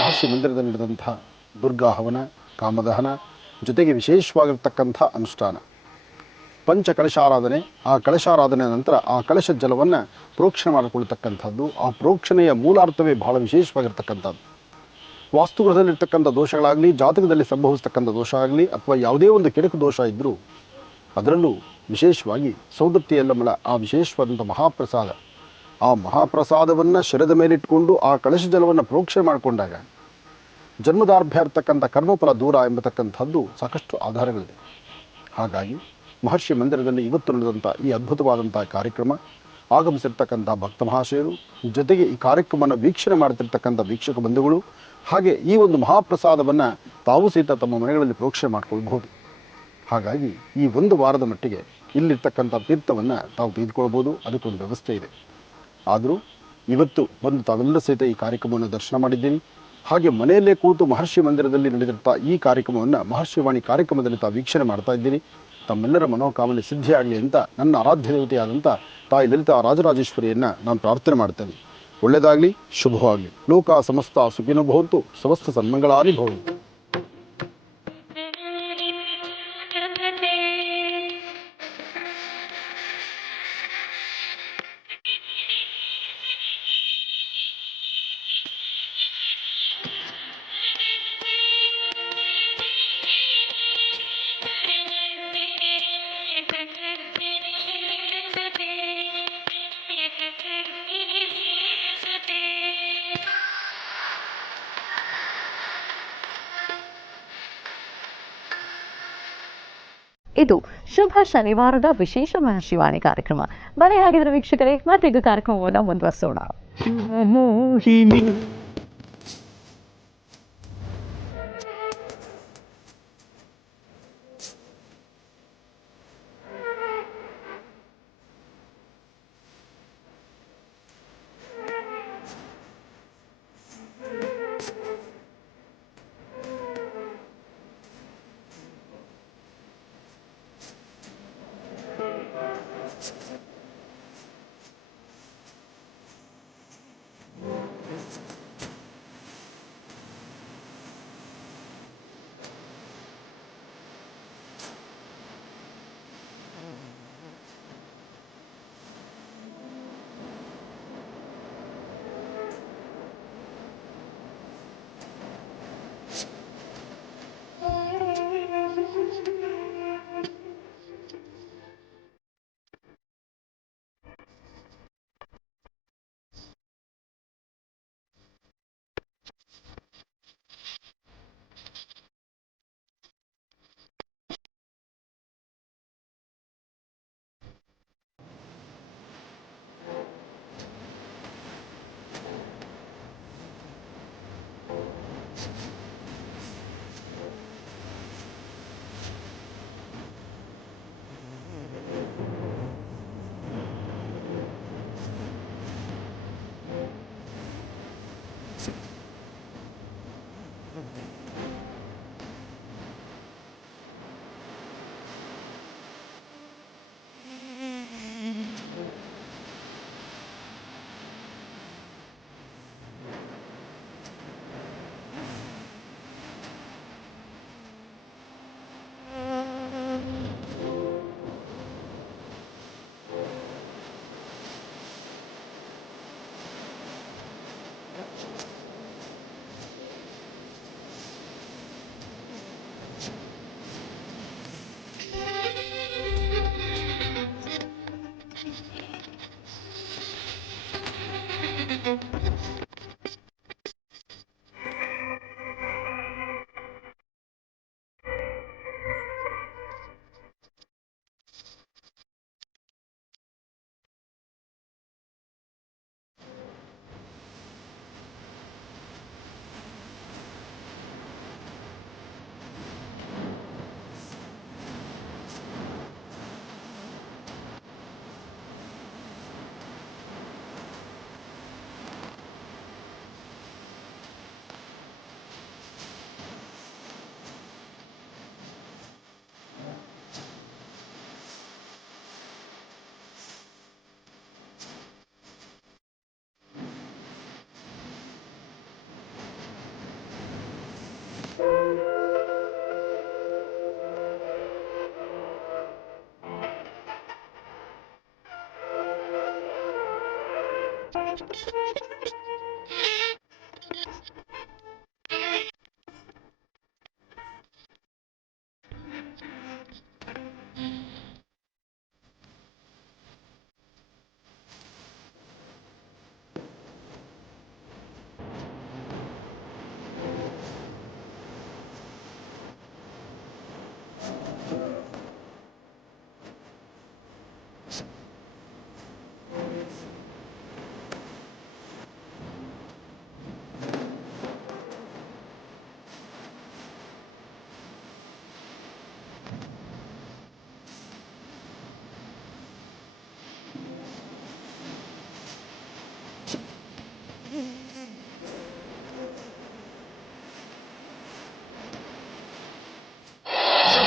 ಮಹರ್ಷಿ ಮಂದಿರದಲ್ಲಿ ನಡೆದಂತಹ ದುರ್ಗಾ ಹವನ, ಕಾಮದಹನ ಜೊತೆಗೆ ವಿಶೇಷವಾಗಿರ್ತಕ್ಕಂಥ ಅನುಷ್ಠಾನ ಪಂಚ ಕಳಶಾರಾಧನೆ. ಆ ಕಳಶಾರಾಧನೆ ನಂತರ ಆ ಕಳಶ ಜಲವನ್ನು ಪ್ರೋಕ್ಷಣೆ ಮಾಡಿಕೊಳ್ತಕ್ಕಂಥದ್ದು. ಆ ಪ್ರೋಕ್ಷಣೆಯ ಮೂಲಾರ್ಥವೇ ಬಹಳ ವಿಶೇಷವಾಗಿರ್ತಕ್ಕಂಥದ್ದು. ವಾಸ್ತುಗೃಹದಲ್ಲಿರ್ತಕ್ಕಂಥ ದೋಷಗಳಾಗಲಿ, ಜಾತಕದಲ್ಲಿ ಸಂಭವಿಸ್ತಕ್ಕಂಥ ದೋಷ ಆಗಲಿ, ಅಥವಾ ಯಾವುದೇ ಒಂದು ಕೆಡುಕು ದೋಷ ಇದ್ದರೂ ಅದರಲ್ಲೂ ವಿಶೇಷವಾಗಿ ಸೌದತ್ತಿ ಯಲ್ಲಮ್ಮಳ ಆ ವಿಶೇಷವಾದಂಥ ಮಹಾಪ್ರಸಾದ, ಆ ಮಹಾಪ್ರಸಾದವನ್ನು ಶಿರದ ಮೇಲಿಟ್ಕೊಂಡು ಆ ಕಳಶ ಜಲವನ್ನು ಪ್ರೋಕ್ಷಣೆ ಮಾಡಿಕೊಂಡಾಗ ಜನ್ಮದಾರ್ಭ್ಯ ಇರ್ತಕ್ಕಂಥ ಕರ್ಮಫಲ ದೂರ ಎಂಬತಕ್ಕಂಥದ್ದು ಸಾಕಷ್ಟು ಆಧಾರಗಳಿದೆ. ಹಾಗಾಗಿ ಮಹರ್ಷಿ ಮಂದಿರದಲ್ಲಿ ಇವತ್ತು ನಡೆದಂಥ ಈ ಅದ್ಭುತವಾದಂಥ ಕಾರ್ಯಕ್ರಮ, ಆಗಮಿಸಿರ್ತಕ್ಕಂಥ ಭಕ್ತ ಮಹಾಶಯರು, ಜೊತೆಗೆ ಈ ಕಾರ್ಯಕ್ರಮವನ್ನು ವೀಕ್ಷಣೆ ಮಾಡ್ತಿರ್ತಕ್ಕಂಥ ವೀಕ್ಷಕ ಬಂಧುಗಳು, ಹಾಗೆ ಈ ಒಂದು ಮಹಾಪ್ರಸಾದವನ್ನು ತಾವು ಸಹಿತ ತಮ್ಮ ಮನೆಗಳಲ್ಲಿ ಪ್ರೋಕ್ಷಣೆ ಮಾಡ್ಕೊಳ್ಬಹುದು. ಹಾಗಾಗಿ ಈ ಒಂದು ವಾರದ ಮಟ್ಟಿಗೆ ಇಲ್ಲಿರ್ತಕ್ಕಂಥ ತೀರ್ಥವನ್ನು ತಾವು ತೆಗೆದುಕೊಳ್ಬೋದು. ಅದಕ್ಕೊಂದು ವ್ಯವಸ್ಥೆ ಇದೆ. ಆದರೂ ಇವತ್ತು ಬಂದು ತಾವೆಲ್ಲ ಸಹಿತ ಈ ಕಾರ್ಯಕ್ರಮವನ್ನು ದರ್ಶನ ಮಾಡಿದ್ದೀರಿ. ಹಾಗೆ ಮನೆಯಲ್ಲೇ ಕೂತು ಮಹರ್ಷಿ ಮಂದಿರದಲ್ಲಿ ನಡೆದಿರ್ತ ಈ ಕಾರ್ಯಕ್ರಮವನ್ನು ಮಹರ್ಷಿವಾಣಿ ಕಾರ್ಯಕ್ರಮದಲ್ಲಿ ತಾವು ವೀಕ್ಷಣೆ ಮಾಡ್ತಾ ಇದ್ದೀರಿ. ತಮ್ಮೆಲ್ಲರ ಮನೋಕಾಮನೆ ಸಿದ್ಧಿಯಾಗಲಿ ಅಂತ ನನ್ನ ಆರಾಧ್ಯ ದೇವತೆಯಾದಂಥ ತಾಯಿ ಲಲಿತಾ ರಾಜರಾಜೇಶ್ವರಿಯನ್ನು ನಾನು ಪ್ರಾರ್ಥನೆ ಮಾಡ್ತೇನೆ. ಒಳ್ಳೆಯದಾಗಲಿ, ಶುಭವಾಗಲಿ. ಲೋಕ ಸಮಸ್ತ ಸುಖಿನೋ ಭವಂತು, ಸಮಸ್ತ ಸನ್ಮಂಗಳಾನಿ ಭವಂತು. ಇದು ಶುಭ ಶನಿವಾರದ ವಿಶೇಷ ಮಹರ್ಷಿವಾಣಿ ಕಾರ್ಯಕ್ರಮ. ಬನ್ನಿ ಹಾಗಿದ್ರೆ ವೀಕ್ಷಕರೇ, ಮತ್ತೀಗ ಕಾರ್ಯಕ್ರಮವನ್ನು ಮುಂದುವರಿಸೋಣ.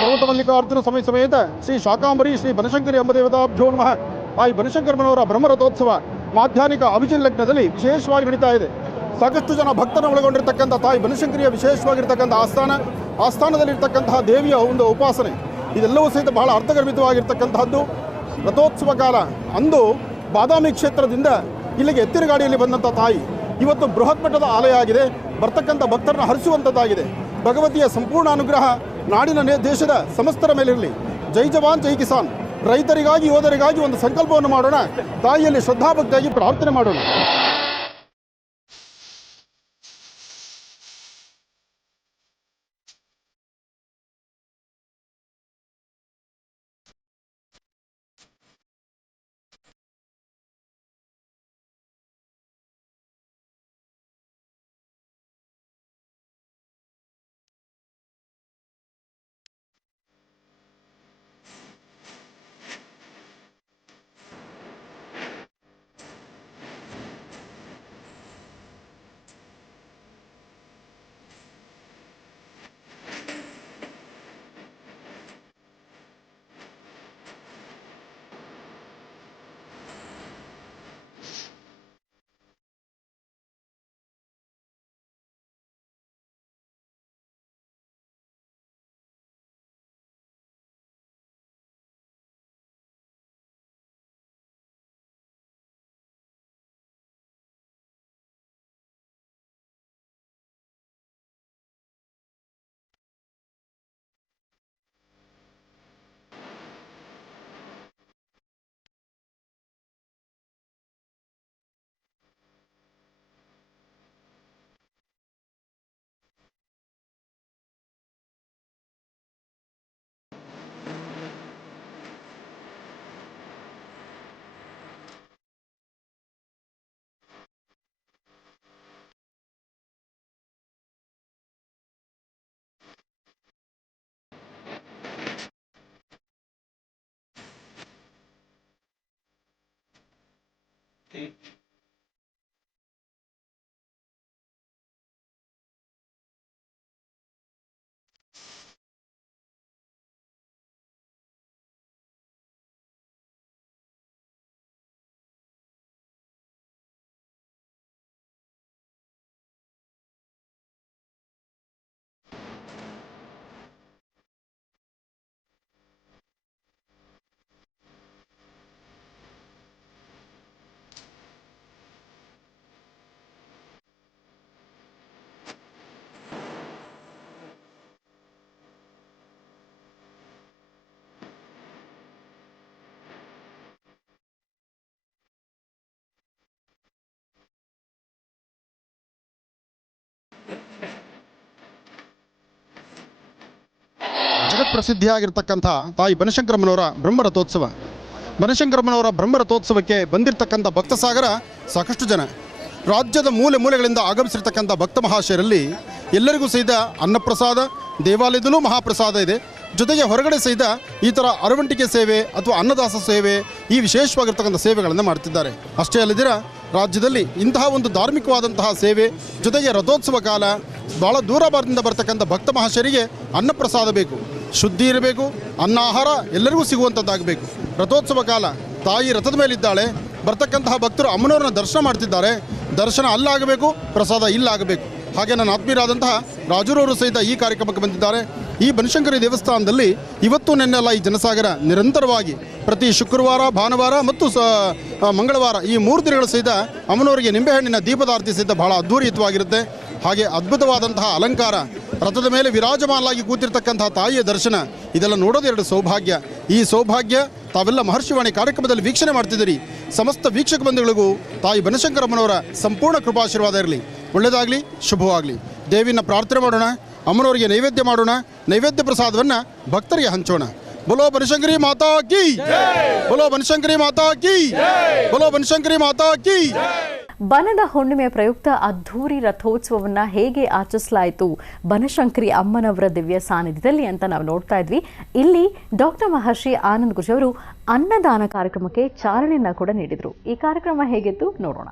ಪರ್ವತ ಮಲ್ಲಿಕಾರ್ಜುನ ಸಮಯ ಸಮೇತ ಶ್ರೀ ಶಾಕಾಂಬರಿ ಶ್ರೀ ಬನಶಂಕರಿ ಎಂಬ ದೇವತಾಭ್ಯೋ ನಮಃ. ತಾಯಿ ಬನಶಂಕರಮ್ಮನವರ ಬ್ರಹ್ಮರಥೋತ್ಸವ ಮಾಧ್ಯಾಹ್ನಿಕ ಅಭಿಜಿನ್ ಲಗ್ನದಲ್ಲಿ ವಿಶೇಷವಾಗಿ ನಡೀತಾ ಇದೆ. ಸಾಕಷ್ಟು ಜನ ಭಕ್ತರನ್ನು ಒಳಗೊಂಡಿರ್ತಕ್ಕಂಥ ತಾಯಿ ಬನಶಂಕರಿಯ ವಿಶೇಷವಾಗಿರ್ತಕ್ಕಂಥ ಆಸ್ಥಾನದಲ್ಲಿರ್ತಕ್ಕಂತಹ ದೇವಿಯ ಒಂದು ಉಪಾಸನೆ ಇದೆಲ್ಲವೂ ಸಹಿತ ಬಹಳ ಅರ್ಥಗರ್ಭಿತವಾಗಿರ್ತಕ್ಕಂತಹದ್ದು. ರಥೋತ್ಸವ ಕಾಲ ಅಂದು ಬಾದಾಮಿ ಕ್ಷೇತ್ರದಿಂದ ಇಲ್ಲಿಗೆ ಎತ್ತಿನ ಗಾಡಿಯಲ್ಲಿ ಬಂದಂಥ ತಾಯಿ ಇವತ್ತು ಬೃಹತ್ ಮಟ್ಟದ ಆಲಯ ಆಗಿದೆ. ಬರ್ತಕ್ಕಂಥ ಭಕ್ತರನ್ನು ಹರಿಸುವಂಥದ್ದಾಗಿದೆ. ಭಗವತಿಯ ಸಂಪೂರ್ಣ ಅನುಗ್ರಹ ನಾಡಿನ ದೇಶದ ಸಮಸ್ತರ ಮೇಲಿರಲಿ. ಜೈ ಜವಾನ್ ಜೈ ಕಿಸಾನ್. ರೈತರಿಗಾಗಿ ಯೋಧರಿಗಾಗಿ ಒಂದು ಸಂಕಲ್ಪವನ್ನು ಮಾಡೋಣ. ತಾಯಿಯಲ್ಲಿ ಶ್ರದ್ಧಾಭಕ್ತಿಯಾಗಿ ಪ್ರಾರ್ಥನೆ ಮಾಡೋಣ. ಜಗತ್ಪ್ರಸಿದ್ಧಿಯಾಗಿರ್ತಕ್ಕಂಥ ತಾಯಿ ಬನಶಂಕರಮ್ಮನವರ ಬ್ರಹ್ಮರಥೋತ್ಸವ. ಬನಶಂಕರಮ್ಮನವರ ಬ್ರಹ್ಮರಥೋತ್ಸವಕ್ಕೆ ಬಂದಿರತಕ್ಕಂಥ ಭಕ್ತ ಸಾಗರ ಸಾಕಷ್ಟು ಜನ. ರಾಜ್ಯದ ಮೂಲೆ ಮೂಲೆಗಳಿಂದ ಆಗಮಿಸಿರ್ತಕ್ಕಂಥ ಭಕ್ತ ಮಹಾಶಯರಲ್ಲಿ ಎಲ್ಲರಿಗೂ ಸಹಿತ ಅನ್ನಪ್ರಸಾದ, ದೇವಾಲಯದಲ್ಲೂ ಮಹಾಪ್ರಸಾದ ಇದೆ. ಜೊತೆಗೆ ಹೊರಗಡೆ ಸಹಿತ ಈ ಥರ ಅರವಂಟಿಕೆ ಸೇವೆ ಅಥವಾ ಅನ್ನದಾಸ ಸೇವೆ, ಈ ವಿಶೇಷವಾಗಿರ್ತಕ್ಕಂಥ ಸೇವೆಗಳನ್ನು ಮಾಡ್ತಿದ್ದಾರೆ. ಅಷ್ಟೇ ಅಲ್ಲದಿರ ರಾಜ್ಯದಲ್ಲಿ ಇಂತಹ ಒಂದು ಧಾರ್ಮಿಕವಾದಂತಹ ಸೇವೆ, ಜೊತೆಗೆ ರಥೋತ್ಸವ ಕಾಲ, ಭಾಳ ದೂರ ಬಾರದಿಂದ ಬರ್ತಕ್ಕಂಥ ಭಕ್ತ ಮಹಾಶಯರಿಗೆ ಅನ್ನಪ್ರಸಾದ ಬೇಕು, ಶುದ್ಧಿ ಇರಬೇಕು, ಅನ್ನ ಆಹಾರ ಎಲ್ಲರಿಗೂ ಸಿಗುವಂಥದ್ದಾಗಬೇಕು. ರಥೋತ್ಸವ ಕಾಲ ತಾಯಿ ರಥದ ಮೇಲಿದ್ದಾಳೆ, ಬರ್ತಕ್ಕಂತಹ ಭಕ್ತರು ಅಮ್ಮನವ್ರನ್ನ ದರ್ಶನ ಮಾಡ್ತಿದ್ದಾರೆ. ದರ್ಶನ ಅಲ್ಲಾಗಬೇಕು, ಪ್ರಸಾದ ಇಲ್ಲಾಗಬೇಕು. ಹಾಗೆ ನನ್ನ ಆತ್ಮೀಯರಾದಂತಹ ರಾಜುರವರು ಸಹಿತ ಈ ಕಾರ್ಯಕ್ರಮಕ್ಕೆ ಬಂದಿದ್ದಾರೆ. ಈ ಬನಶಂಕರಿ ದೇವಸ್ಥಾನದಲ್ಲಿ ಇವತ್ತು ನೆನ್ನೆಲ್ಲ ಈ ಜನಸಾಗರ ನಿರಂತರವಾಗಿ ಪ್ರತಿ ಶುಕ್ರವಾರ, ಭಾನುವಾರ ಮತ್ತು ಮಂಗಳವಾರ ಈ 3 ದಿನಗಳು ಸಹಿತ ಅಮ್ಮನವರಿಗೆ ನಿಂಬೆಹಣ್ಣಿನ ದೀಪದಾರ್ತಿ ಸಹಿತ ಬಹಳ ಅದ್ಧೂರಿಯುತವಾಗಿರುತ್ತೆ. ಹಾಗೆ ಅದ್ಭುತವಾದಂತಹ ಅಲಂಕಾರ, ರಥದ ಮೇಲೆ ವಿರಾಜಮಾನಲಾಗಿ ಕೂತಿರ್ತಕ್ಕಂತಹ ತಾಯಿಯ ದರ್ಶನ, ಇದೆಲ್ಲ ನೋಡೋದು 2 ಸೌಭಾಗ್ಯ. ಈ ಸೌಭಾಗ್ಯ ತಾವೆಲ್ಲ ಮಹರ್ಷಿವಾಣಿ ಕಾರ್ಯಕ್ರಮದಲ್ಲಿ ವೀಕ್ಷಣೆ ಮಾಡ್ತಿದ್ದೀರಿ. ಸಮಸ್ತ ವೀಕ್ಷಕ ಬಂಧುಗಳಿಗೂ ತಾಯಿ ಬನಶಂಕರಮ್ಮನವರ ಸಂಪೂರ್ಣ ಕೃಪಾಶೀರ್ವಾದ ಇರಲಿ. ಒಳ್ಳೆಯದಾಗಲಿ, ಶುಭವಾಗಲಿ. ದೇವಿನ ಪ್ರಾರ್ಥನೆ ಮಾಡೋಣ, ಅಮ್ಮನವರಿಗೆ ನೈವೇದ್ಯ ಮಾಡೋಣ. ನೈವೇದ್ಯ ಪ್ರಸಾದವನ್ನು ಭಕ್ತರಿಗೆ ಹಂಚೋಣ. बोलो बनशंकरी माता की, बोलो बनशंकरी माता की, बोलो बनशंकरी माता की. ಬನದ ಹುಣ್ಣಿಮೆಯ ಪ್ರಯುಕ್ತ ಅದ್ಧೂರಿ ರಥೋತ್ಸವವನ್ನ ಹೇಗೆ ಆಚರಿಸಲಾಯಿತು ಬನಶಂಕರಿ ಅಮ್ಮನವರ ದಿವ್ಯ ಸಾನ್ನಿಧ್ಯದಲ್ಲಿ ಅಂತ ನಾವು ನೋಡ್ತಾ ಇದ್ವಿ. ಇಲ್ಲಿ ಡಾಕ್ಟರ್ ಮಹರ್ಷಿ ಆನಂದ್ ಗುರುಜಿ ಅವರು ಅನ್ನದಾನ ಕಾರ್ಯಕ್ರಮಕ್ಕೆ ಚಾಲನೆಯನ್ನ ಕೂಡ ನೀಡಿದ್ರು. ಈ ಕಾರ್ಯಕ್ರಮ ಹೇಗಿತ್ತು ನೋಡೋಣ.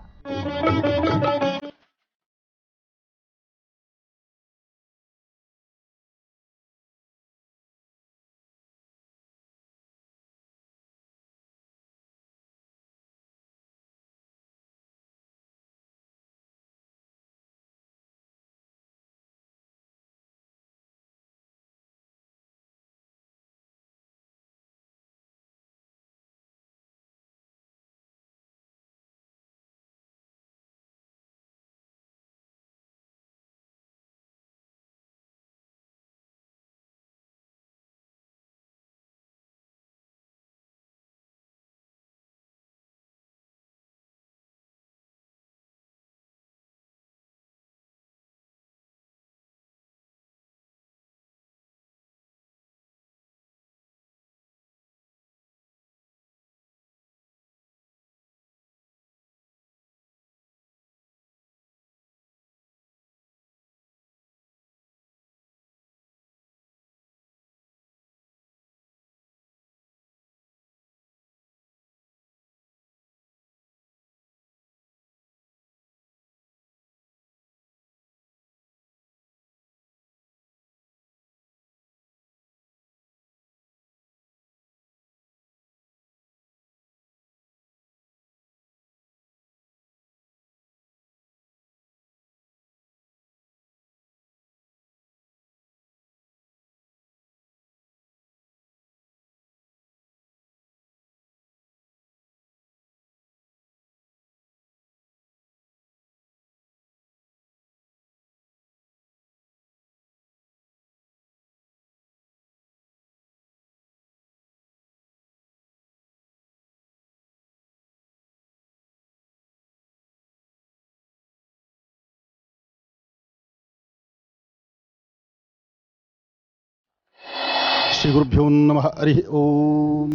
ಶ್ರೀ ಗುರುಭ್ಯೋ ನಮಃ. ಹರಿ ಓಂ.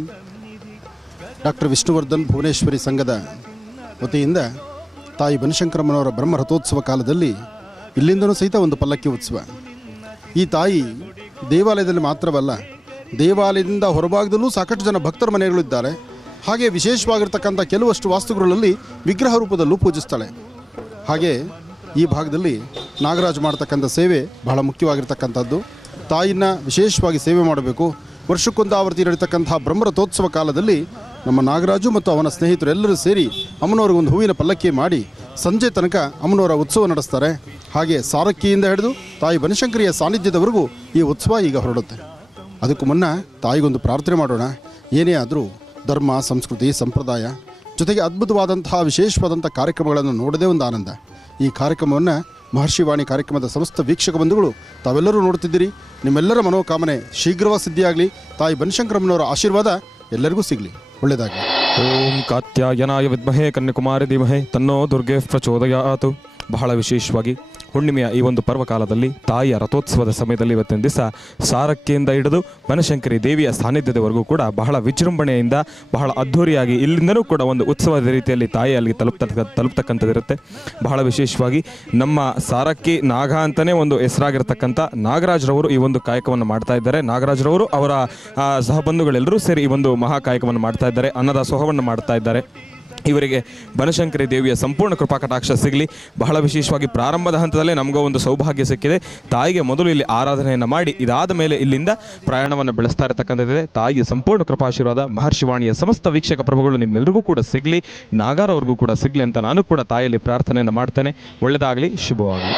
ಡಾಕ್ಟರ್ ವಿಷ್ಣುವರ್ಧನ್ ಭುವನೇಶ್ವರಿ ಸಂಘದ ವತಿಯಿಂದ ತಾಯಿ ಬನಶಂಕರಮ್ಮನವರ ಬ್ರಹ್ಮ ರಥೋತ್ಸವ ಕಾಲದಲ್ಲಿ ಇಲ್ಲಿಂದನೂ ಸಹಿತ ಒಂದು ಪಲ್ಲಕ್ಕಿ ಉತ್ಸವ. ಈ ತಾಯಿ ದೇವಾಲಯದಲ್ಲಿ ಮಾತ್ರವಲ್ಲ, ದೇವಾಲಯದಿಂದ ಹೊರಭಾಗದಲ್ಲೂ ಸಾಕಷ್ಟು ಜನ ಭಕ್ತರ ಮನೆಗಳಿದ್ದಾರೆ. ಹಾಗೆ ವಿಶೇಷವಾಗಿರ್ತಕ್ಕಂಥ ಕೆಲವಷ್ಟು ವಾಸ್ತುಗಳಲ್ಲಿ ವಿಗ್ರಹ ರೂಪದಲ್ಲೂ ಪೂಜಿಸ್ತಾಳೆ. ಹಾಗೆ ಈ ಭಾಗದಲ್ಲಿ ನಾಗರಾಜ್ ಮಾಡ್ತಕ್ಕಂಥ ಸೇವೆ ಬಹಳ ಮುಖ್ಯವಾಗಿರ್ತಕ್ಕಂಥದ್ದು. ತಾಯಿನ ವಿಶೇಷವಾಗಿ ಸೇವೆ ಮಾಡಬೇಕು. ವರ್ಷಕ್ಕೊಂದು ಆವರ್ತಿ ನಡೀತಕ್ಕಂಥ ಬ್ರಹ್ಮರಥೋತ್ಸವ ಕಾಲದಲ್ಲಿ ನಮ್ಮ ನಾಗರಾಜು ಮತ್ತು ಅವನ ಸ್ನೇಹಿತರು ಎಲ್ಲರೂ ಸೇರಿ ಅಮ್ಮನವ್ರಿಗೆ ಒಂದು ಹೂವಿನ ಪಲ್ಲಕ್ಕಿ ಮಾಡಿ ಸಂಜೆ ತನಕ ಅಮ್ಮನವರ ಉತ್ಸವ ನಡೆಸ್ತಾರೆ. ಹಾಗೆ ಸಾರಕ್ಕಿಯಿಂದ ಹಿಡಿದು ತಾಯಿ ಬನಶಂಕರಿಯ ಸಾನ್ನಿಧ್ಯದವರೆಗೂ ಈ ಉತ್ಸವ ಈಗ ಹೊರಡುತ್ತೆ. ಅದಕ್ಕೂ ಮುನ್ನ ತಾಯಿಗೊಂದು ಪ್ರಾರ್ಥನೆ ಮಾಡೋಣ. ಏನೇ ಆದರೂ ಧರ್ಮ, ಸಂಸ್ಕೃತಿ, ಸಂಪ್ರದಾಯ ಜೊತೆಗೆ ಅದ್ಭುತವಾದಂತಹ ವಿಶೇಷವಾದಂಥ ಕಾರ್ಯಕ್ರಮಗಳನ್ನು ನೋಡೋದೇ ಒಂದು ಆನಂದ. ಈ ಕಾರ್ಯಕ್ರಮವನ್ನು ಮಹರ್ಷಿವಾಣಿ ಕಾರ್ಯಕ್ರಮದ ಸಮಸ್ತ ವೀಕ್ಷಕ ಬಂಧುಗಳು ತಾವೆಲ್ಲರೂ ನೋಡ್ತಿದ್ದೀರಿ. ನಿಮ್ಮೆಲ್ಲರ ಮನೋಕಾಮನೆ ಶೀಘ್ರವಾಗಿ ಸಿದ್ಧಿಯಾಗಲಿ. ತಾಯಿ ಬನಶಂಕರಮ್ಮನವರ ಆಶೀರ್ವಾದ ಎಲ್ಲರಿಗೂ ಸಿಗಲಿ. ಒಳ್ಳೆಯದಾಗಲಿ. ಓಂ ಕಾತ್ಯಾಯನಾಯ ವಿದ್ಮಹೇ ಕನ್ಯಾಕುಮಾರಿ ಧೀಮಹಿ ತನ್ನೋ ದುರ್ಗೆ ಪ್ರಚೋದಯಾತು. ಬಹಳ ವಿಶೇಷವಾಗಿ ಹುಣ್ಣಿಮೆಯ ಈ ಒಂದು ಪರ್ವಕಾಲದಲ್ಲಿ ತಾಯಿಯ ರಥೋತ್ಸವದ ಸಮಯದಲ್ಲಿ ಇವತ್ತಿನ ದಿವಸ ಸಾರಕ್ಕೆಯಿಂದ ಹಿಡಿದು ಬನಶಂಕರಿ ದೇವಿಯ ಸಾನ್ನಿಧ್ಯದವರೆಗೂ ಕೂಡ ಬಹಳ ವಿಜೃಂಭಣೆಯಿಂದ ಬಹಳ ಅದ್ಧೂರಿಯಾಗಿ ಇಲ್ಲಿಂದನೂ ಕೂಡ ಒಂದು ಉತ್ಸವದ ರೀತಿಯಲ್ಲಿ ತಾಯಿ ಅಲ್ಲಿ ತಲುಪ್ತಕ್ಕಂಥದ್ದಿರುತ್ತೆ. ಬಹಳ ವಿಶೇಷವಾಗಿ ನಮ್ಮ ಸಾರಕ್ಕಿ ನಾಗ ಅಂತಲೇ ಒಂದು ಹೆಸರಾಗಿರ್ತಕ್ಕಂಥ ನಾಗರಾಜ್ರವರು ಈ ಒಂದು ಕಾಯಕವನ್ನು ಮಾಡ್ತಾ ಇದ್ದಾರೆ. ನಾಗರಾಜ್ರವರು ಅವರ ಸಹಬಂಧುಗಳೆಲ್ಲರೂ ಸೇರಿ ಈ ಒಂದು ಮಹಾ ಕಾಯಕವನ್ನು ಮಾಡ್ತಾ ಇದ್ದಾರೆ, ಅನ್ನದಾಸೋಹವನ್ನು ಮಾಡ್ತಾ ಇದ್ದಾರೆ. ಇವರಿಗೆ ಬನಶಂಕರಿ ದೇವಿಯ ಸಂಪೂರ್ಣ ಕೃಪಾ ಕಟಾಕ್ಷ ಸಿಗಲಿ. ಬಹಳ ವಿಶೇಷವಾಗಿ ಪ್ರಾರಂಭದ ಹಂತದಲ್ಲೇ ನಮಗೂ ಒಂದು ಸೌಭಾಗ್ಯ ಸಿಕ್ಕಿದೆ. ತಾಯಿಗೆ ಮೊದಲು ಇಲ್ಲಿ ಆರಾಧನೆಯನ್ನು ಮಾಡಿ ಇದಾದ ಮೇಲೆ ಇಲ್ಲಿಂದ ಪ್ರಯಾಣವನ್ನು ಬೆಳೆಸ್ತಾ ಇರತಕ್ಕಂಥದ್ದಿದೆ. ತಾಯಿಯ ಸಂಪೂರ್ಣ ಕೃಪಾಶೀರ್ವಾದ ಮಹರ್ಷಿವಾಣಿಯ ಸಮಸ್ತ ವೀಕ್ಷಕ ಪ್ರಭುಗಳು ನಿಮ್ಮೆಲ್ಲರಿಗೂ ಕೂಡ ಸಿಗಲಿ, ನಾಗಾರವ್ರಿಗೂ ಕೂಡ ಸಿಗಲಿ ಅಂತ ನಾನು ಕೂಡ ತಾಯಿಯಲ್ಲಿ ಪ್ರಾರ್ಥನೆಯನ್ನು ಮಾಡ್ತೇನೆ. ಒಳ್ಳೆಯದಾಗಲಿ, ಶುಭವಾಗಲಿ.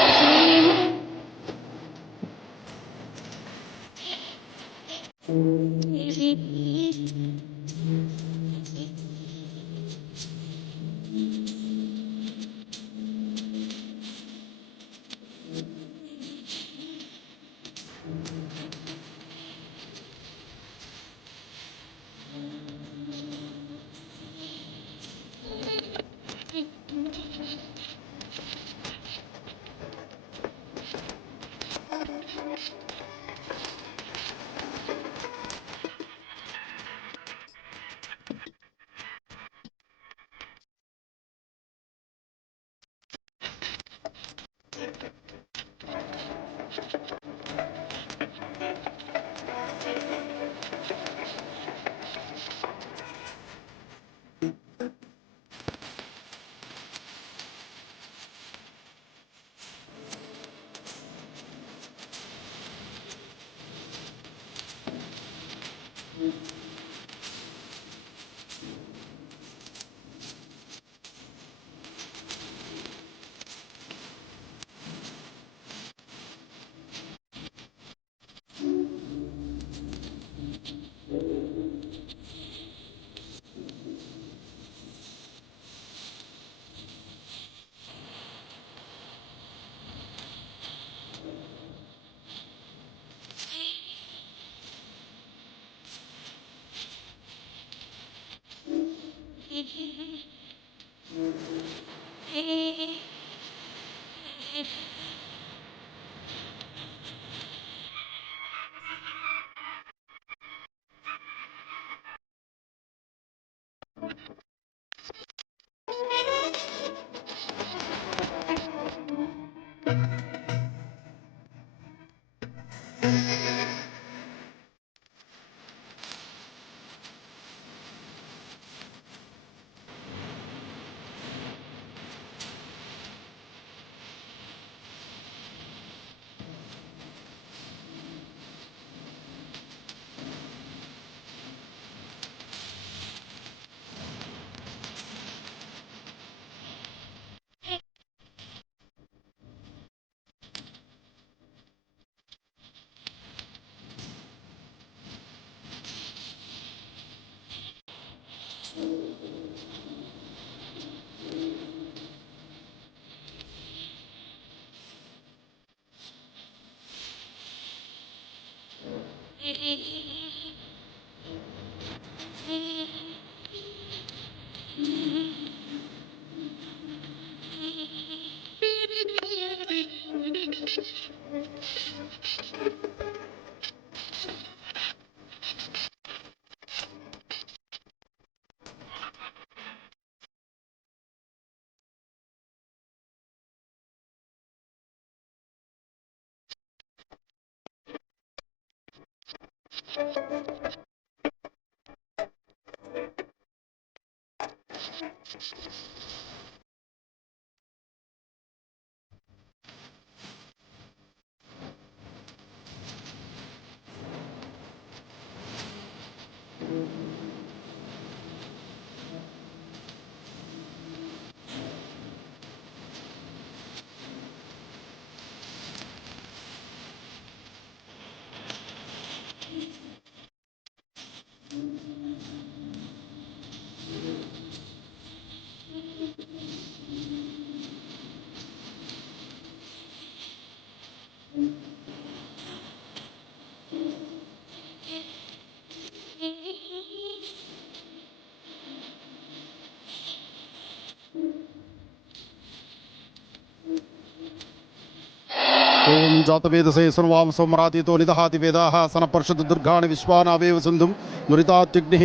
जातवेदसे सुनवांसो मरातीतो निदहाति वेदाः सनपर्षद दुर्गाणि विश्वानावेव सिन्धुं नुरितात्युग्निः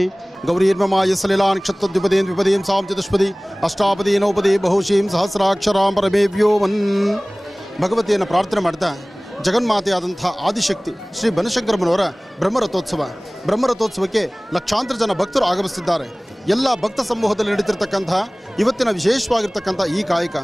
गौरीर्ममाय सलिलान् क्षत्तद्विपदीन् विपदीं सां चतुष्पदी अष्टापदी नौपदी बहुशीं सहस्राक्षरां परमेव्योमन् ಭಗವತಿಯನ್ನು ಪ್ರಾರ್ಥನೆ ಮಾಡ್ತಾ ಜಗನ್ಮಾತೆಯಾದಂಥ ಆದಿಶಕ್ತಿ ಶ್ರೀ ಬನಶಂಕರಮ್ಮನವರ ಬ್ರಹ್ಮರಥೋತ್ಸವಕ್ಕೆ ಲಕ್ಷಾಂತರ ಜನ ಭಕ್ತರು ಆಗಮಿಸುತ್ತಿದ್ದಾರೆ. ಎಲ್ಲ ಭಕ್ತ ಸಮೂಹದಲ್ಲಿ ನಡೀತಿರ್ತಕ್ಕಂಥ ಇವತ್ತಿನ ವಿಶೇಷವಾಗಿರ್ತಕ್ಕಂಥ ಈ ಕಾಯಕ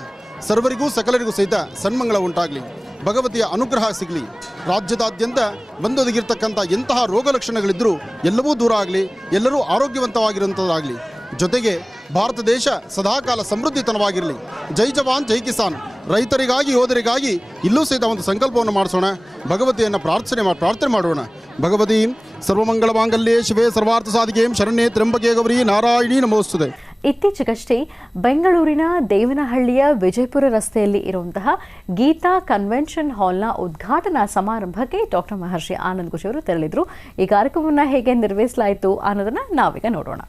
ಸರ್ವರಿಗೂ ಸಕಲರಿಗೂ ಸಹಿತ ಸನ್ಮಂಗಳ ಉಂಟಾಗಲಿ, ಭಗವತಿಯ ಅನುಗ್ರಹ ಸಿಗಲಿ, ರಾಜ್ಯದಾದ್ಯಂತ ಬಂದೊದಗಿರ್ತಕ್ಕಂಥ ಎಂತಹ ರೋಗ ಲಕ್ಷಣಗಳಿದ್ದರೂ ಎಲ್ಲವೂ ದೂರ ಆಗಲಿ, ಎಲ್ಲರೂ ಆರೋಗ್ಯವಂತವಾಗಿರುವಂಥದ್ದಾಗಲಿ. ಜೊತೆಗೆ ಭಾರತ ದೇಶ ಸದಾಕಾಲ ಸಮೃದ್ಧಿತನವಾಗಿರಲಿ. ಜೈ ಜವಾನ್ ಜೈ ಕಿಸಾನ್. ರೈತರಿಗಾಗಿ ಯೋಧರಿಗಾಗಿ ಇಲ್ಲೂ ಸಹಿತ ಒಂದು ಸಂಕಲ್ಪವನ್ನು ಮಾಡಿಸೋಣ, ಭಗವತಿಯನ್ನು ಪ್ರಾರ್ಥನೆ ಮಾಡೋಣ. ಭಗವತಿ ಸರ್ವಮಂಗಳ ಮಾಂಗಲ್ಯೆ ಶಿವೆ ಸರ್ವಾರ್ಥ ಸಾಧಿಕೆ ಶರಣ್ಯೆ ತ್ರ್ಯಂಬಕೆ ಗೌರಿ ನಾರಾಯಣಿ ನಮೋಸ್ತುತೆ. ಇತ್ತೀಚೆಗಷ್ಟೇ ಬೆಂಗಳೂರಿನ ದೇವನಹಳ್ಳಿಯ ವಿಜಯಪುರ ರಸ್ತೆಯಲ್ಲಿ ಇರುವಂತಹ ಗೀತಾ ಕನ್ವೆನ್ಷನ್ ಹಾಲ್ನ ಉದ್ಘಾಟನಾ ಸಮಾರಂಭಕ್ಕೆ ಡಾಕ್ಟರ್ ಮಹರ್ಷಿ ಆನಂದ್ ಘೋಷ್ ಅವರು ತೆರಳಿದ್ರು. ಈ ಕಾರ್ಯಕ್ರಮವನ್ನು ಹೇಗೆ ನಿರ್ವಹಿಸಲಾಯಿತು ಅನ್ನೋದನ್ನ ನಾವೀಗ ನೋಡೋಣ.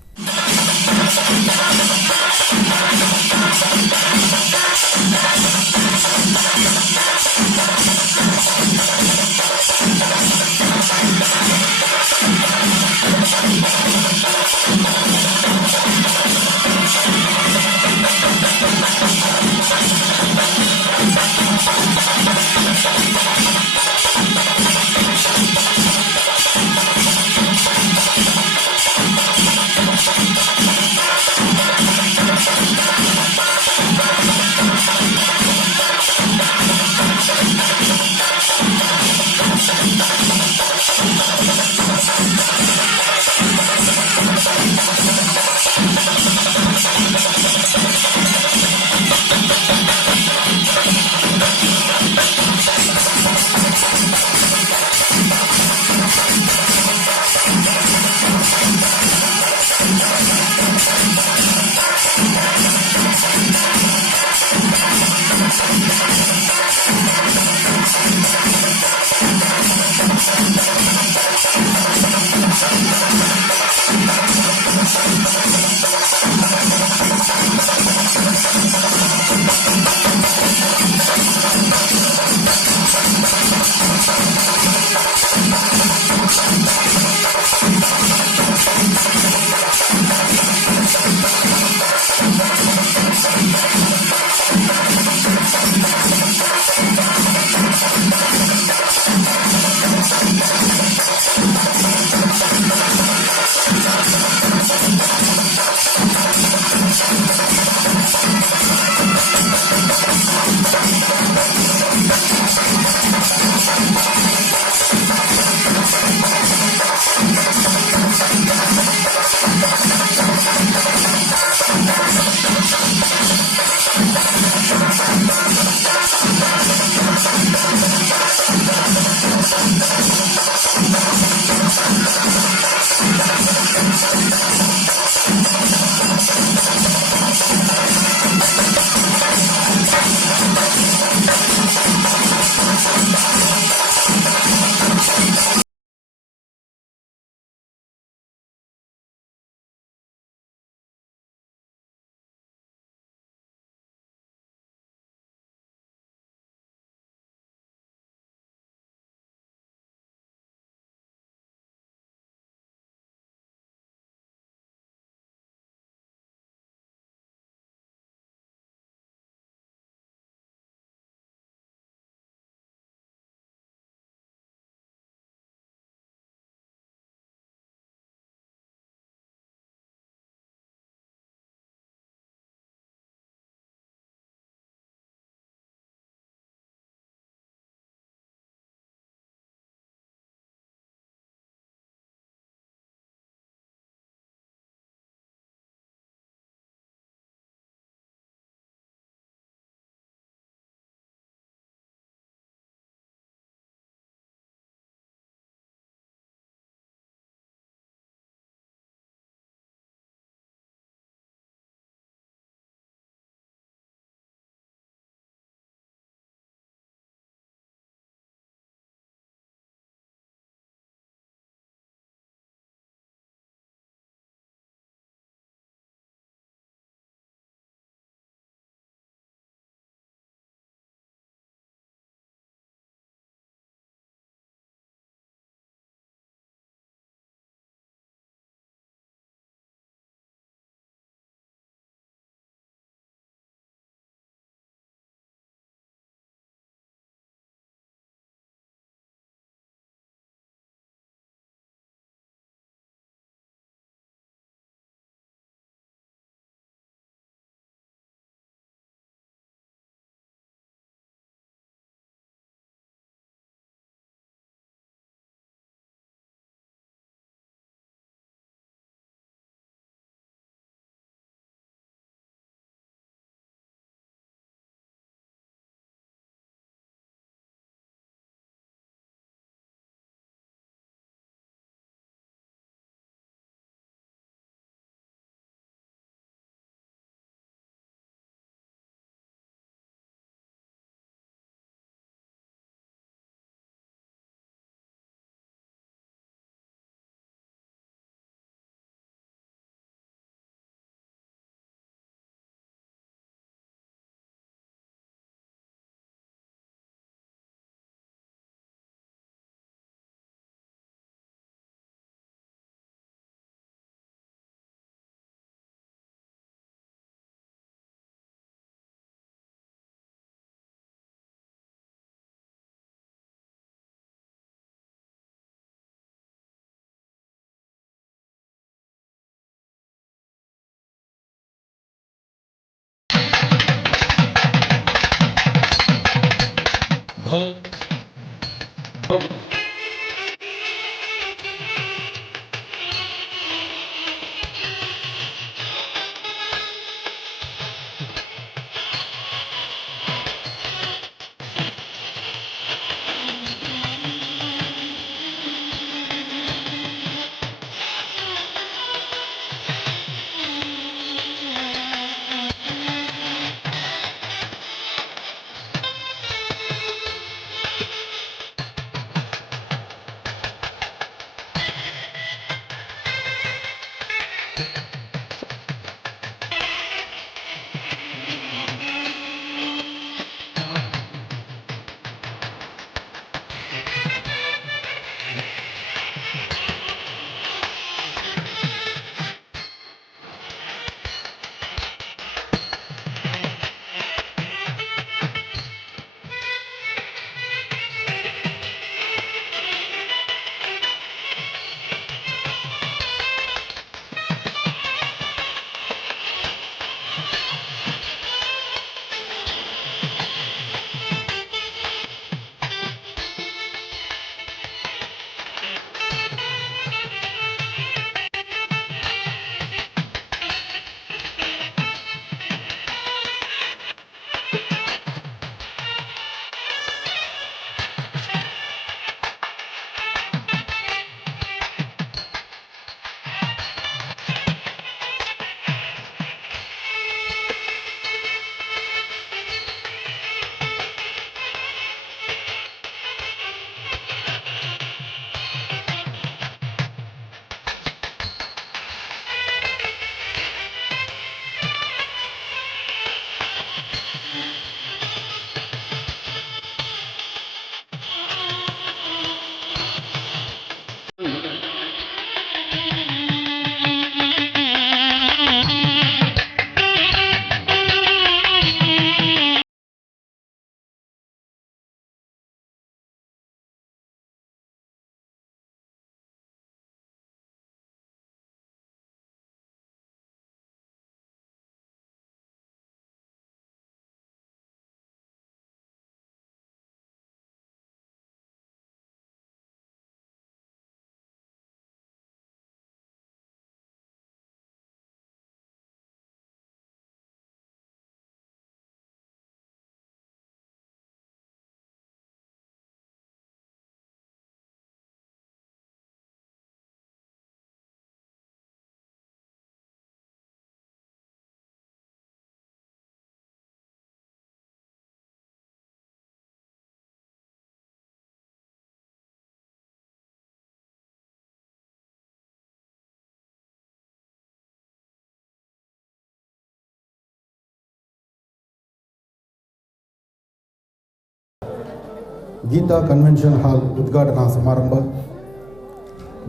ಗೀತಾ ಕನ್ವೆನ್ಷನ್ ಹಾಲ್ ಉದ್ಘಾಟನಾ ಸಮಾರಂಭ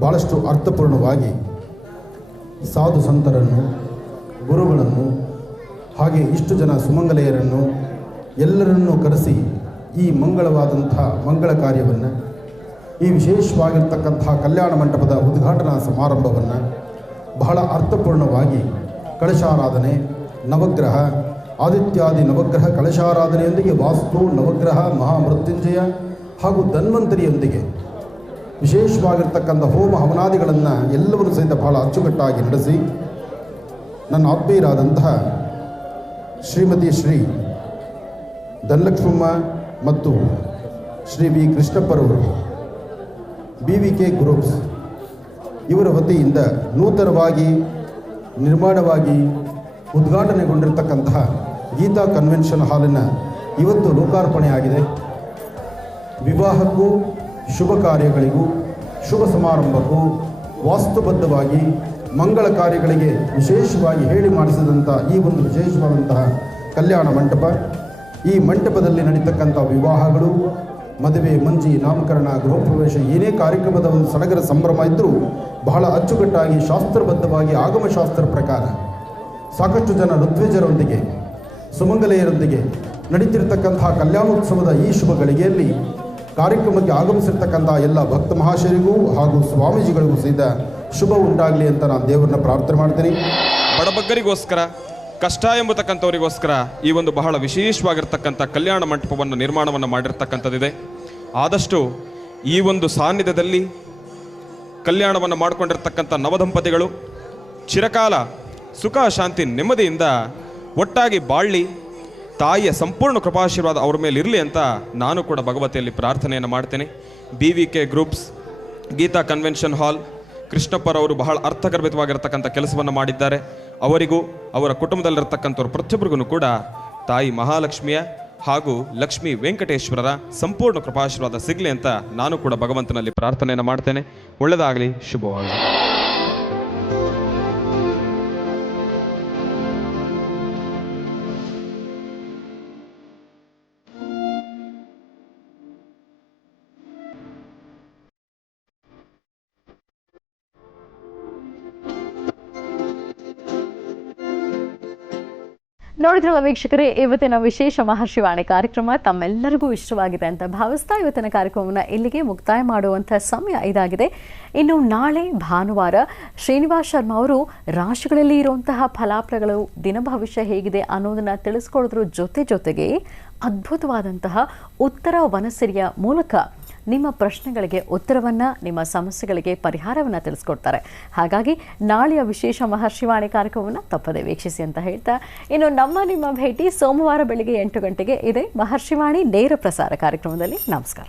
ಭಾಳಷ್ಟು ಅರ್ಥಪೂರ್ಣವಾಗಿ ಸಾಧು ಸಂತರನ್ನು, ಗುರುಗಳನ್ನು, ಹಾಗೆ ಇಷ್ಟು ಜನ ಸುಮಂಗಲೆಯರನ್ನು ಎಲ್ಲರನ್ನೂ ಕರೆಸಿ ಈ ಮಂಗಳ ಕಾರ್ಯವನ್ನು, ಈ ವಿಶೇಷವಾಗಿರ್ತಕ್ಕಂಥ ಕಲ್ಯಾಣ ಮಂಟಪದ ಉದ್ಘಾಟನಾ ಸಮಾರಂಭವನ್ನು ಬಹಳ ಅರ್ಥಪೂರ್ಣವಾಗಿ ಕಳಶಾರಾಧನೆ, ನವಗ್ರಹ, ಆದಿತ್ಯಾದಿ ನವಗ್ರಹ ಕಳಶಾರಾಧನೆಯೊಂದಿಗೆ ವಾಸ್ತು, ನವಗ್ರಹ, ಮಹಾಮೃತ್ಯುಂಜಯ ಹಾಗೂ ಧನ್ವಂತರಿಯೊಂದಿಗೆ ವಿಶೇಷವಾಗಿರ್ತಕ್ಕಂಥ ಹೋಮ ಹವನಾದಿಗಳನ್ನು ಎಲ್ಲವನ್ನೂ ಸಹಿತ ಬಹಳ ಅಚ್ಚುಕಟ್ಟಾಗಿ ನಡೆಸಿ ನನ್ನ ಆತ್ಮೀಯರಾದಂತಹ ಶ್ರೀಮತಿ ಶ್ರೀ ಧನಲಕ್ಷ್ಮಮ್ಮ ಮತ್ತು ಶ್ರೀ ವಿ ಕೃಷ್ಣಪ್ಪರವರು BVK ಗ್ರೂಪ್ಸ್ ಇವರ ವತಿಯಿಂದ ನೂತನವಾಗಿ ನಿರ್ಮಾಣವಾಗಿ ಉದ್ಘಾಟನೆಗೊಂಡಿರತಕ್ಕಂತಹ ಗೀತಾ ಕನ್ವೆನ್ಷನ್ ಹಾಲಿನ ಇವತ್ತು ಲೋಕಾರ್ಪಣೆಯಾಗಿದೆ. ವಿವಾಹಕ್ಕೂ, ಶುಭ ಕಾರ್ಯಗಳಿಗೂ, ಶುಭ ಸಮಾರಂಭಕ್ಕೂ ವಾಸ್ತುಬದ್ಧವಾಗಿ ಮಂಗಳ ಕಾರ್ಯಗಳಿಗೆ ವಿಶೇಷವಾಗಿ ಹೇಳಿ ಮಾಡಿಸಿದಂಥ ಈ ಒಂದು ವಿಶೇಷವಾದಂತಹ ಕಲ್ಯಾಣ ಮಂಟಪ, ಈ ಮಂಟಪದಲ್ಲಿ ನಡೀತಕ್ಕಂಥ ವಿವಾಹಗಳು, ಮದುವೆ, ಮಂಜಿ, ನಾಮಕರಣ, ಗೃಹಪ್ರವೇಶ ಏನೇ ಕಾರ್ಯಕ್ರಮದ ಒಂದು ಸಡಗರ ಸಂಭ್ರಮ ಇದ್ದರೂ ಬಹಳ ಅಚ್ಚುಕಟ್ಟಾಗಿ ಶಾಸ್ತ್ರಬದ್ಧವಾಗಿ ಆಗಮಶಾಸ್ತ್ರ ಪ್ರಕಾರ ಸಾಕಷ್ಟು ಜನ ಋತ್ವಿಜರೊಂದಿಗೆ, ಸುಮಂಗಲೆಯರೊಂದಿಗೆ ನಡೀತಿರ್ತಕ್ಕಂತಹ ಕಲ್ಯಾಣೋತ್ಸವದ ಈ ಶುಭ ಗಳಿಗೆಯಲ್ಲಿ ಕಾರ್ಯಕ್ರಮಕ್ಕೆ ಆಗಮಿಸಿರ್ತಕ್ಕಂಥ ಎಲ್ಲ ಭಕ್ತ ಮಹಾಶಯರಿಗೂ ಹಾಗೂ ಸ್ವಾಮೀಜಿಗಳಿಗೂ ಸಹಿತ ಶುಭ ಉಂಟಾಗಲಿ ಅಂತ ನಾನು ದೇವರನ್ನ ಪ್ರಾರ್ಥನೆ ಮಾಡ್ತೀನಿ. ಬಡಬಗ್ಗರಿಗೋಸ್ಕರ ಕಷ್ಟ ಎಂಬತಕ್ಕಂಥವರಿಗೋಸ್ಕರ ಈ ಒಂದು ಬಹಳ ವಿಶೇಷವಾಗಿರ್ತಕ್ಕಂಥ ಕಲ್ಯಾಣ ಮಂಟಪವನ್ನು ನಿರ್ಮಾಣವನ್ನು ಮಾಡಿರ್ತಕ್ಕಂಥದ್ದಿದೆ. ಆದಷ್ಟು ಈ ಒಂದು ಸಾನ್ನಿಧ್ಯದಲ್ಲಿ ಕಲ್ಯಾಣವನ್ನು ಮಾಡಿಕೊಂಡಿರ್ತಕ್ಕಂಥ ನವದಂಪತಿಗಳು ಚಿರಕಾಲ ಸುಖ ಶಾಂತಿ ನೆಮ್ಮದಿಯಿಂದ ಒಟ್ಟಾಗಿ ಬಾಳಿ ತಾಯಿಯ ಸಂಪೂರ್ಣ ಕೃಪಾಶೀರ್ವಾದ ಅವ್ರ ಮೇಲೆ ಇರಲಿ ಅಂತ ನಾನು ಕೂಡ ಭಗವತಿಯಲ್ಲಿ ಪ್ರಾರ್ಥನೆಯನ್ನು ಮಾಡ್ತೇನೆ. BVK groups, Geetha convention hall, ಕೃಷ್ಣಪ್ಪರವರು ಬಹಳ ಅರ್ಥಗರ್ಭಿತವಾಗಿರ್ತಕ್ಕಂಥ ಕೆಲಸವನ್ನು ಮಾಡಿದ್ದಾರೆ. ಅವರಿಗೂ ಅವರ ಕುಟುಂಬದಲ್ಲಿರ್ತಕ್ಕಂಥವ್ರು ಪ್ರತಿಯೊಬ್ಬರಿಗೂ ಕೂಡ ತಾಯಿ ಮಹಾಲಕ್ಷ್ಮಿಯ ಹಾಗೂ ಲಕ್ಷ್ಮೀ ವೆಂಕಟೇಶ್ವರರ ಸಂಪೂರ್ಣ ಕೃಪಾಶೀರ್ವಾದ ಸಿಗಲಿ ಅಂತ ನಾನು ಕೂಡ ಭಗವಂತನಲ್ಲಿ ಪ್ರಾರ್ಥನೆಯನ್ನು ಮಾಡ್ತೇನೆ. ಒಳ್ಳೆಯದಾಗಲಿ, ಶುಭವಾಗಲಿ. ನೋಡಿದ್ರವ ವೀಕ್ಷಕರೇ, ಇವತ್ತಿನ ವಿಶೇಷ ಮಹರ್ಷಿವಾಣಿ ಕಾರ್ಯಕ್ರಮ ತಮ್ಮೆಲ್ಲರಿಗೂ ಇಷ್ಟವಾಗಿದೆ ಅಂತ ಭಾವಿಸ್ತಾ ಇವತ್ತಿನ ಕಾರ್ಯಕ್ರಮವನ್ನು ಇಲ್ಲಿಗೆ ಮುಕ್ತಾಯ ಮಾಡುವಂಥ ಸಮಯ ಇದಾಗಿದೆ. ಇನ್ನು ನಾಳೆ ಭಾನುವಾರ ಶ್ರೀನಿವಾಸ್ ಶರ್ಮಾ ಅವರು ರಾಶಿಗಳಲ್ಲಿ ಇರುವಂತಹ ಫಲಾಫಲಗಳು, ದಿನ ಭವಿಷ್ಯ ಹೇಗಿದೆ ಅನ್ನೋದನ್ನು ತಿಳಿಸ್ಕೊಡೋದ್ರ ಜೊತೆಗೆ ಅದ್ಭುತವಾದಂತಹ ಉತ್ತರ ವನಸಿರಿಯ ಮೂಲಕ ನಿಮ್ಮ ಪ್ರಶ್ನೆಗಳಿಗೆ ಉತ್ತರವನ್ನು, ನಿಮ್ಮ ಸಮಸ್ಯೆಗಳಿಗೆ ಪರಿಹಾರವನ್ನು ತಿಳಿಸ್ಕೊಡ್ತಾರೆ. ಹಾಗಾಗಿ ನಾಳೆಯ ವಿಶೇಷ ಮಹರ್ಷಿವಾಣಿ ಕಾರ್ಯಕ್ರಮವನ್ನು ತಪ್ಪದೆ ವೀಕ್ಷಿಸಿ ಅಂತ ಹೇಳ್ತಾ, ಇನ್ನು ನಿಮ್ಮ ಭೇಟಿ ಸೋಮವಾರ ಬೆಳಿಗ್ಗೆ 8 ಗಂಟೆಗೆ ಇದೆ ಮಹರ್ಷಿವಾಣಿ ನೇರ ಪ್ರಸಾರ ಕಾರ್ಯಕ್ರಮದಲ್ಲಿ. ನಮಸ್ಕಾರ.